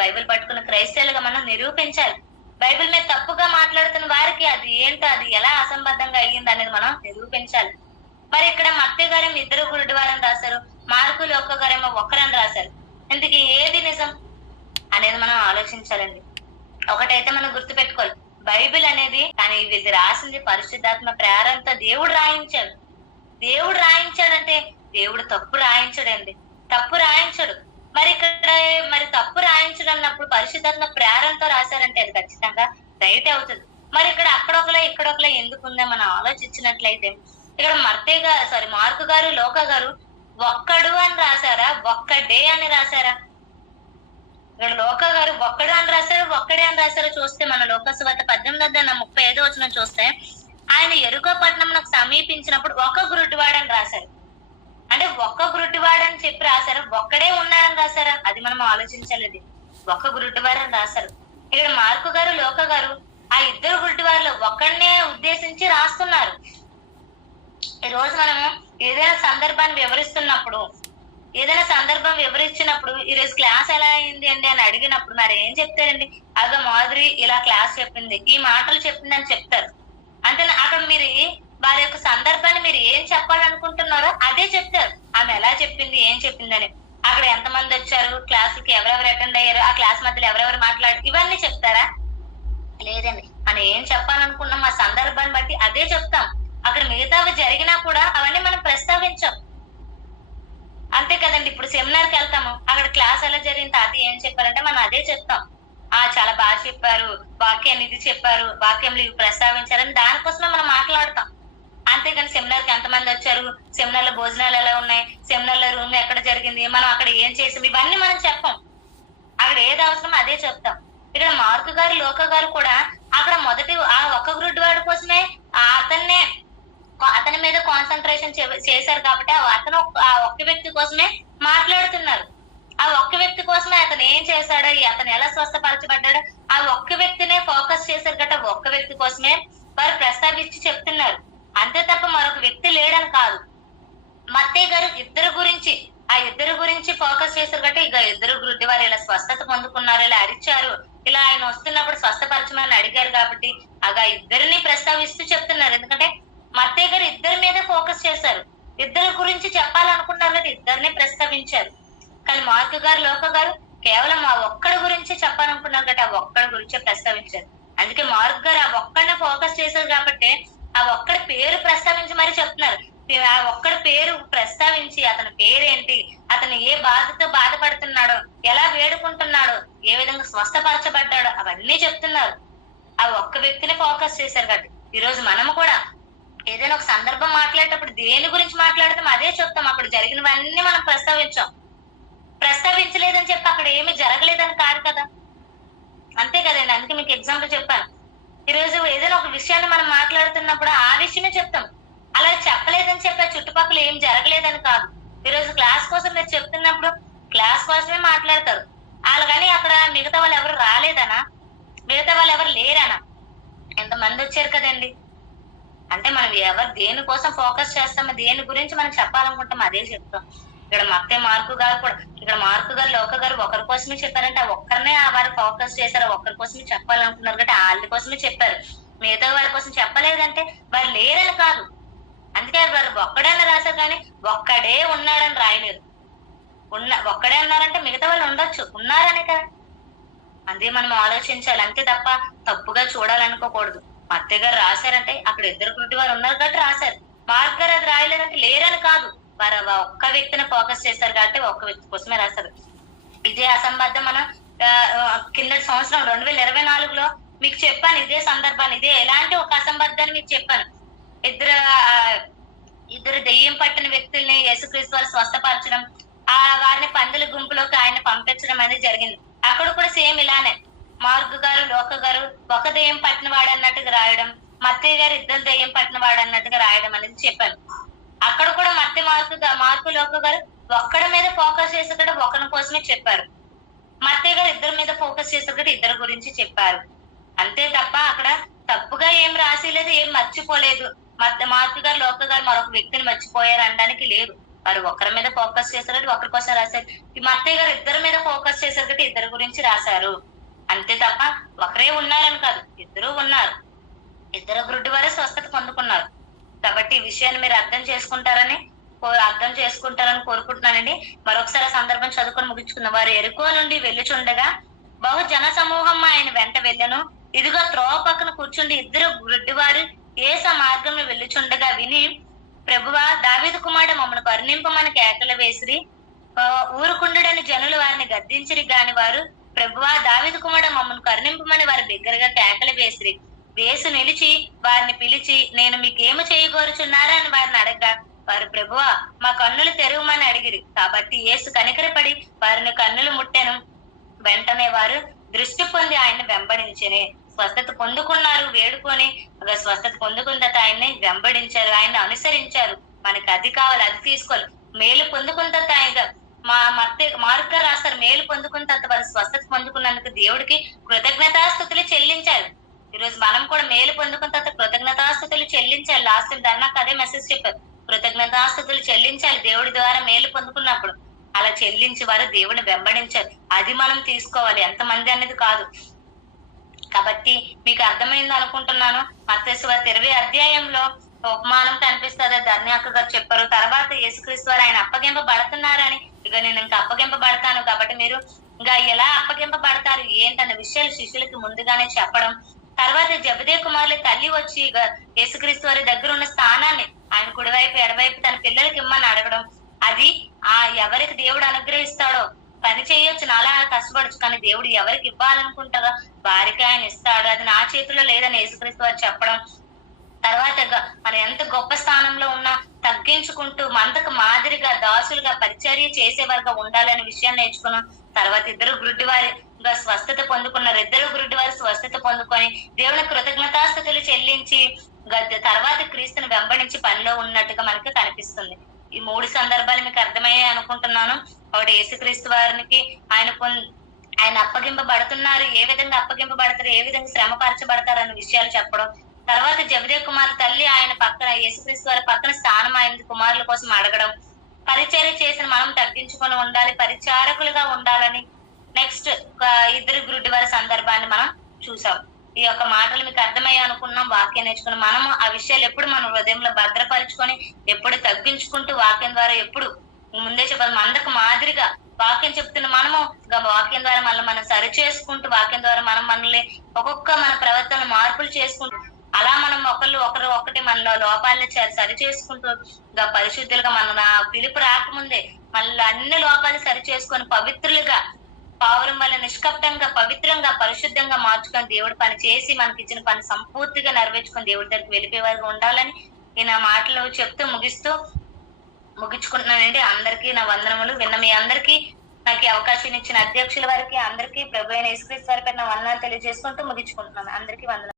బైబిల్ పట్టుకున్న క్రైస్తవులుగా మనం నిరూపించాలి. బైబిల్ మీద తప్పుగా మాట్లాడుతున్న వారికి అది ఏంటో, అది ఎలా అసంబద్ధంగా అయ్యింది అనేది మనం నిరూపించాలి. మరి ఇక్కడ మత్తయి గారేమో ఇద్దరు గురుడివారని రాశారు, మార్కు లోకా గారేమో ఒక్కరని రాశారు. ఇందుకు ఏది నిజం అనేది మనం ఆలోచించాలండి. ఒకటైతే మనం గుర్తుపెట్టుకోవాలి, బైబిల్ అనేది కానీ ఇది రాసింది పరిశుద్ధాత్మ ప్రేరణతో దేవుడు రాయించాడు. దేవుడు రాయించాడంటే దేవుడు తప్పు రాయించడండి, తప్పు రాయించడు. మరి ఇక్కడ తప్పు రాయించడం అన్నప్పుడు పరిశుద్ధాత్మ ప్రేరణతో రాశారంటే అది ఖచ్చితంగా రైట్ అవుతుంది. మరి ఇక్కడ ఇక్కడొకలా ఎందుకుందో మనం ఆలోచించినట్లయితే ఇక్కడ మార్కు గారు లోకా గారు ఒక్కడు అని రాశారా, ఒక్కడే అని రాశారా? ఇక్కడ లోకా గారు ఒక్కడు అని రాశారు, ఒక్కడే అని రాశారో చూస్తే మన లోకాసు వార్త 18:35 వచనం చూస్తే ఆయన ఎరుకో పట్టణంకు సమీపించినప్పుడు ఒక గురుడివాడని రాశారు. అంటే ఒక్క గురుడివాడని చెప్పి రాశారు, ఒక్కడే ఉన్నాడని రాశారా? అది మనం ఆలోచించాలి. ఒక గురుడివాడని రాశారు. ఇక్కడ మార్కు గారు లోకా గారు ఆ ఇద్దరు గురుడివారిలో ఒక్కడనే ఉద్దేశించి రాస్తున్నారు. ఈ రోజు మనము ఏదైనా సందర్భాన్ని వివరించినప్పుడు ఈరోజు క్లాస్ ఎలా అయింది అండి అని అడిగినప్పుడు మరి ఏం చెప్తారండి? అదో మాధురి ఇలా క్లాస్ చెప్పింది, ఈ మాటలు చెప్పిందని చెప్తారు. అంటే అక్కడ మీరు వారి యొక్క సందర్భాన్ని మీరు ఏం చెప్పాలనుకుంటున్నారో అదే చెప్తారు. ఆమె ఎలా చెప్పింది, ఏం చెప్పిందని, అక్కడ ఎంతమంది వచ్చారు, క్లాసుకి ఎవరెవరు అటెండ్ అయ్యారు, ఆ క్లాస్ మధ్యలో ఎవరెవరు మాట్లాడారు, ఇవన్నీ చెప్తారా? లేదండి. మనం ఏం చెప్పాలనుకున్నాం ఆ సందర్భాన్ని బట్టి అదే చెప్తాం. అక్కడ మిగతావి జరిగినా కూడా అవన్నీ మనం ప్రస్తావించాం, అంతే కదండి. ఇప్పుడు సెమినార్కి వెళ్తాము, అక్కడ క్లాస్ ఎలా జరిగింది, తాత ఏం చెప్పారంటే మనం అదే చెప్తాం. చాలా బాగా చెప్పారు, వాక్యాన్ని ఇది చెప్పారు, వాక్యంలో ఇవి ప్రస్తావించారని దానికోసమే మనం మాట్లాడతాం. అంతేగాని మంది వచ్చారు, సెమినార్ లో భోజనాలు ఎలా ఉన్నాయి, సెమినార్ లో రూమ్ ఎక్కడ జరిగింది, మనం అక్కడ ఏం చేసాం, ఇవన్నీ మనం చెప్పాం. అక్కడ ఏది అవసరమో అదే చెప్తాం. ఇక్కడ మార్కు గారు, లోక గారు కూడా అక్కడ మొదటి ఆ ఒక్క గుడ్డివాడి కోసమే అతని మీద కాన్సన్ట్రేషన్ చేశారు కాబట్టి అతను ఆ ఒక్క వ్యక్తి కోసమే మాట్లాడుతున్నారు. ఆ ఒక్క వ్యక్తి కోసమే అతను ఏం చేశాడో, అతను ఎలా స్వస్థపరచబడ్డాడో ఆ ఒక్క వ్యక్తినే ఫోకస్ చేశారు గట్ట ఒక్క వ్యక్తి కోసమే వారు ప్రస్తావించి చెప్తున్నారు. అంతే తప్ప మరొక వ్యక్తి లేడని కాదు. మత్తయ్య గారు ఆ ఇద్దరు గురించి ఫోకస్ చేశారు కాబట్టి ఇక ఇద్దరు గుడ్డి వారు ఇలా స్వస్థత పొందుకున్నారు, ఇలా అరిచారు, ఇలా ఆయన వస్తున్నప్పుడు స్వస్థపరచమని అడిగారు కాబట్టి ఇద్దరిని ప్రస్తావిస్తూ చెప్తున్నారు. ఎందుకంటే మత్తయ్య గారు ఇద్దరి మీద ఫోకస్ చేశారు, ఇద్దరి గురించి చెప్పాలనుకున్నారు కదా ఇద్దరిని ప్రస్తావించారు. కానీ మార్కు గారు, లోక గారు కేవలం ఆ ఒక్కడి గురించి చెప్పాలనుకున్నారు కాబట్టి ఆ ఒక్కడి గురించే ప్రస్తావించారు. అందుకే మార్కు గారు ఆ ఒక్కడిని ఫోకస్ చేశారు కాబట్టి ఆ ఒక్కడి పేరు ప్రస్తావించి మరి చెప్తున్నారు. ఆ ఒక్కడి పేరు ప్రస్తావించి అతని పేరేంటి, అతను ఏ బాధతో బాధపడుతున్నాడో, ఎలా వేడుకుంటున్నాడో, ఏ విధంగా స్వస్థపరచబడ్డాడో అవన్నీ చెప్తున్నారు. ఆ ఒక్క వ్యక్తిని ఫోకస్ చేశారు కాబట్టి ఈ రోజు మనము కూడా ఏదైనా ఒక సందర్భం మాట్లాడేటప్పుడు దేని గురించి మాట్లాడతాం అదే చెప్తాం. అక్కడ జరిగినవన్నీ మనం ప్రస్తావించలేదని చెప్పి అక్కడ ఏమి జరగలేదని కాదు కదా, అంతే కదండి. అందుకే మీకు ఎగ్జాంపుల్ చెప్పాను. ఈరోజు ఏదైనా ఒక విషయాన్ని మనం మాట్లాడుతున్నప్పుడు ఆ విషయమే చెప్తాం, అలా చెప్పలేదని చెప్పే చుట్టుపక్కల ఏం జరగలేదని కాదు. ఈరోజు క్లాస్ కోసం మీరు చెప్తున్నప్పుడు క్లాస్ కోసమే మాట్లాడతారు వాళ్ళు, కానీ అక్కడ మిగతా వాళ్ళు ఎవరు రాలేదనా, మిగతా వాళ్ళు ఎవరు లేరనా, ఎంతమంది వచ్చారు కదండి. అంటే మనం దేని కోసం ఫోకస్ చేస్తామో, దేని గురించి మనం చెప్పాలనుకుంటాం అదే చెప్తాం. ఇక్కడ మార్కు గారు, లోక గారు ఒకరి కోసమే చెప్పారంటే ఆ ఒక్కరినే వారు ఫోకస్ చేశారు, ఒక్కరి కోసమే చెప్పాలనుకున్నారు కాబట్టి వాళ్ళ కోసమే చెప్పారు. మిగతా వారి కోసం చెప్పలేదంటే వారు లేరని కాదు. అందుకే వారు ఒక్కడని రాశారు కానీ ఒక్కడే ఉన్నాడని రాయలేదు. ఒక్కడే ఉన్నారంటే మిగతా వాళ్ళు ఉండొచ్చు, ఉన్నారనే కదా. అదే మనం ఆలోచించాలి, అంతే తప్ప తప్పుగా చూడాలనుకోకూడదు. మత్తయ్య గారు రాశారంటే అక్కడ ఇద్దరు గుడ్డి వారు ఉన్నారు కాబట్టి రాశారు. మార్క్ గారు అది రాయలేదంటే లేరని కాదు, వారు ఒక్క వ్యక్తిని ఫోకస్ చేశారు కాబట్టి ఒక్క వ్యక్తి కోసమే రాశారు. ఇదే అసంబద్ధం మనం కిందటి సంవత్సరం 2024లో మీకు చెప్పాను. ఇదే సందర్భాన్ని, ఇదే ఎలాంటి ఒక అసంబద్ధాన్ని మీకు చెప్పాను. ఇద్దరు దెయ్యం పట్టిన వ్యక్తుల్ని యేసుక్రీస్తు వారు స్వస్థపరచడం, వారిని పందుల గుంపులోకి ఆయన పంపించడం అనేది జరిగింది. అక్కడ కూడా సేమ్ ఇలానే మార్కు గారు, లోక గారు ఒక దెయ్యం పట్టిన వాడు అన్నట్టుగా రాయడం, మత్తయ్య గారు ఇద్దరు దెయ్యం పట్టిన వాడు అన్నట్టుగా రాయడం అనేది చెప్పాను. అక్కడ కూడా మార్కు లోక గారు ఒక్కడి మీద ఫోకస్ చేసేటప్పుడు ఒకరి కోసమే చెప్పారు. మత్తయ్య గారు ఇద్దరి మీద ఫోకస్ చేసేటప్పుడు ఇద్దరు గురించి చెప్పారు. అంతే తప్ప అక్కడ తప్పుగా ఏం రాసిలేదు, ఏం మర్చిపోలేదు. మార్కు గారు, లోక గారు మరొక వ్యక్తిని మర్చిపోయారు అనడానికి లేదు. వారు ఒకరి మీద ఫోకస్ చేశారు, ఒకరి కోసం రాశారు. ఈ మత్తయ్య గారు ఇద్దరి మీద ఫోకస్ చేశారు కాబట్టి ఇద్దరు గురించి రాశారు. అంతే తప్ప ఒకరే ఉన్నారని కాదు, ఇద్దరు ఉన్నారు. ఇద్దరు గుడ్డి వారే స్వస్థత పొందుకున్నారు. కాబట్టి ఈ విషయాన్ని మీరు అర్థం చేసుకుంటారని కోరుకుంటున్నానండి. మరొకసారి ఆ సందర్భం చదువుకొని ముగించుకుందాం. వారు యెరికో నుండి వెళ్ళుచుండగా బహు జన సమూహం ఆయన వెంట వెళ్ళను. ఇదిగో త్రోవ పక్కన కూర్చుండి ఇద్దరు గుడ్డివారు యేసు మార్గంలో వెళ్ళుచుండగా విని, ప్రభువా దావీదు కుమారుడు మమ్మల్ని కరుణింపమని కేకలు వేసిరి. ఊరుకుండని జనులు వారిని గద్దించిరి గాని వారు, ప్రభువా దావీదు కుమారుడు మమ్మల్ని కరుణింపమని వారి బిగ్గరగా కేకలు వేసిరి. వేసు నిలిచి వారిని పిలిచి, నేను మీకేమి చేయగోరుచున్నారని వారిని అడగగా వారు, ప్రభువా మా కన్నులు తెరవమని అడిగిరి. కాబట్టి యేసు కనికరపడి వారిని కన్నులు ముట్టెను. వెంటనే వారు దృష్టి పొంది ఆయన్ని వెంబడించని స్వస్థత పొందుకున్నారు. వేడుకొని స్వస్థత పొందుకున్న తర్వాత ఆయన్ని వెంబడించారు, ఆయన్ని అనుసరించారు. మనకి అది కావాలి, అది తీసుకోవాలి. మేలు పొందుకున్న తర్వాత ఆయన మార్క్ గారు రాస్తారు, మేలు పొందుకున్న తర్వాత వారు స్వస్థత పొందుకున్నందుకు దేవుడికి కృతజ్ఞతాస్తుతులు చెల్లించారు. ఈ రోజు మనం కూడా మేలు పొందుకున్న తర్వాత కృతజ్ఞతాస్తుతులు చెల్లించాలి. లాస్ట్ టైం నాకు అదే మెసేజ్ చెప్పారు, కృతజ్ఞతాస్తుతులు చెల్లించాలి. దేవుడి ద్వారా మేలు పొందుకున్నప్పుడు అలా చెల్లించి వారు దేవుడిని వెంబడించారు. అది మనం తీసుకోవాలి, ఎంతమంది అనేది కాదు. కాబట్టి మీకు అర్థమైంది అనుకుంటున్నాను. మత్తయి సువార్త 20 అధ్యాయంలో ఉపమానం కనిపిస్తుంది, ధర్ని అక్క గారు చెప్పారు. తర్వాత యేసుక్రీస్తు వారు ఆయన అప్పగింపబడుతున్నారని, ఇక నేను ఇంకా అప్పగింపబడతాను కాబట్టి మీరు ఇంకా ఎలా అప్పగింపబడతారు ఏంటన్న విషయాలు శిష్యులకి ముందుగానే చెప్పడం. తర్వాత జబదే కుమారుల తల్లి వచ్చి యేసుక్రీస్తు వారి దగ్గర ఉన్న స్థానాన్ని ఆయన కుడివైపు ఎడవైపు తన పిల్లలకి ఇమ్మని అడగడం. అది ఎవరికి దేవుడు అనుగ్రహిస్తాడో పని చేయొచ్చు, నాలా కష్టపడచ్చు, కానీ దేవుడు ఎవరికి ఇవ్వాలనుకుంటారో వారికి ఆయన ఇస్తాడు. అది నా చేతిలో లేదని యేసుక్రీస్తు వారు చెప్పడం. తర్వాత మనం ఎంత గొప్ప స్థానంలో ఉన్నా తగ్గించుకుంటూ మందకు మాదిరిగా దాసులుగా పరిచర్య చేసేవారుగా ఉండాలనే విషయాన్ని నేర్చుకున్నాం. తర్వాత ఇద్దరు గుడ్డివారిగా స్వస్థత పొందుకున్నారు. ఇద్దరు గుడ్డివారు స్వస్థత పొందుకొని దేవుని కృతజ్ఞతాస్థుతులు చెల్లించి తర్వాత క్రీస్తుని వెంబడించి పనిలో ఉన్నట్టుగా మనకి కనిపిస్తుంది. ఈ 3 సందర్భాలు మీకు అర్థమయ్యాయి అనుకుంటున్నాను. ఒకటి యేసుక్రీస్తు వారికి ఆయన అప్పగింపబడుతున్నారు, ఏ విధంగా అప్పగింపబడతారు, ఏ విధంగా శ్రమపరచబడతారు అనే విషయాలు చెప్పడం. తర్వాత జబదే కుమార్ తల్లి ఆయన పక్కన యేసుక్రీస్తు వారి పక్కన స్థానం ఆయన కుమారుల కోసం అడగడం. పరిచర్య చేసిన మనం తగ్గించుకొని ఉండాలి, పరిచారకులుగా ఉండాలని నెక్స్ట్ ఇద్దరు గుడ్డి వారి సందర్భాన్ని మనం చూసాం. ఈ యొక్క మాటలు మీకు అర్థమయ్యా అనుకున్నాం. వాక్యం నేర్చుకుని మనము ఆ విషయాలు ఎప్పుడు మన హృదయంలో భద్రపరుచుకొని ఎప్పుడు తగ్గించుకుంటూ వాక్యం ద్వారా ఎప్పుడు ముందే చెప్పాలి మందకు మాదిరిగా వాక్యం చెప్తున్న మనము వాక్యం ద్వారా మనం సరి చేసుకుంటూ వాక్యం ద్వారా మనల్ని ఒక్కొక్క మన ప్రవర్తన మార్పులు చేసుకుంటూ అలా మనం ఒకరు ఒకటి మనలో లోపాలని సరి చేసుకుంటూ పరిశుద్ధులుగా మన పిలుపు రాకముందే మళ్ళీ అన్ని లోపాలు సరి చేసుకొని పవిత్రులుగా పావురం వల్ల నిష్కప్తంగా పవిత్రంగా పరిశుద్ధంగా మార్చుకొని దేవుడి పని చేసి మనకి ఇచ్చిన పని సంపూర్తిగా నెరవేర్చుకొని దేవుడి దగ్గరికి వెళ్ళిపోయేవారుగా ఉండాలని ఈ నా మాటలు చెప్తూ ముగించుకుంటున్నానండి. అందరికీ నా వందనములు. విన్న మీ అందరికీ నాకు ఈ అవకాశం ఇచ్చిన అధ్యక్షుల వారికి అందరికీ ప్రభు అయిన యేసుక్రీస్తు వారి పేరు నా వందనాలు తెలియజేసుకుంటూ ముగించుకుంటున్నాను. అందరికీ వందనాలు.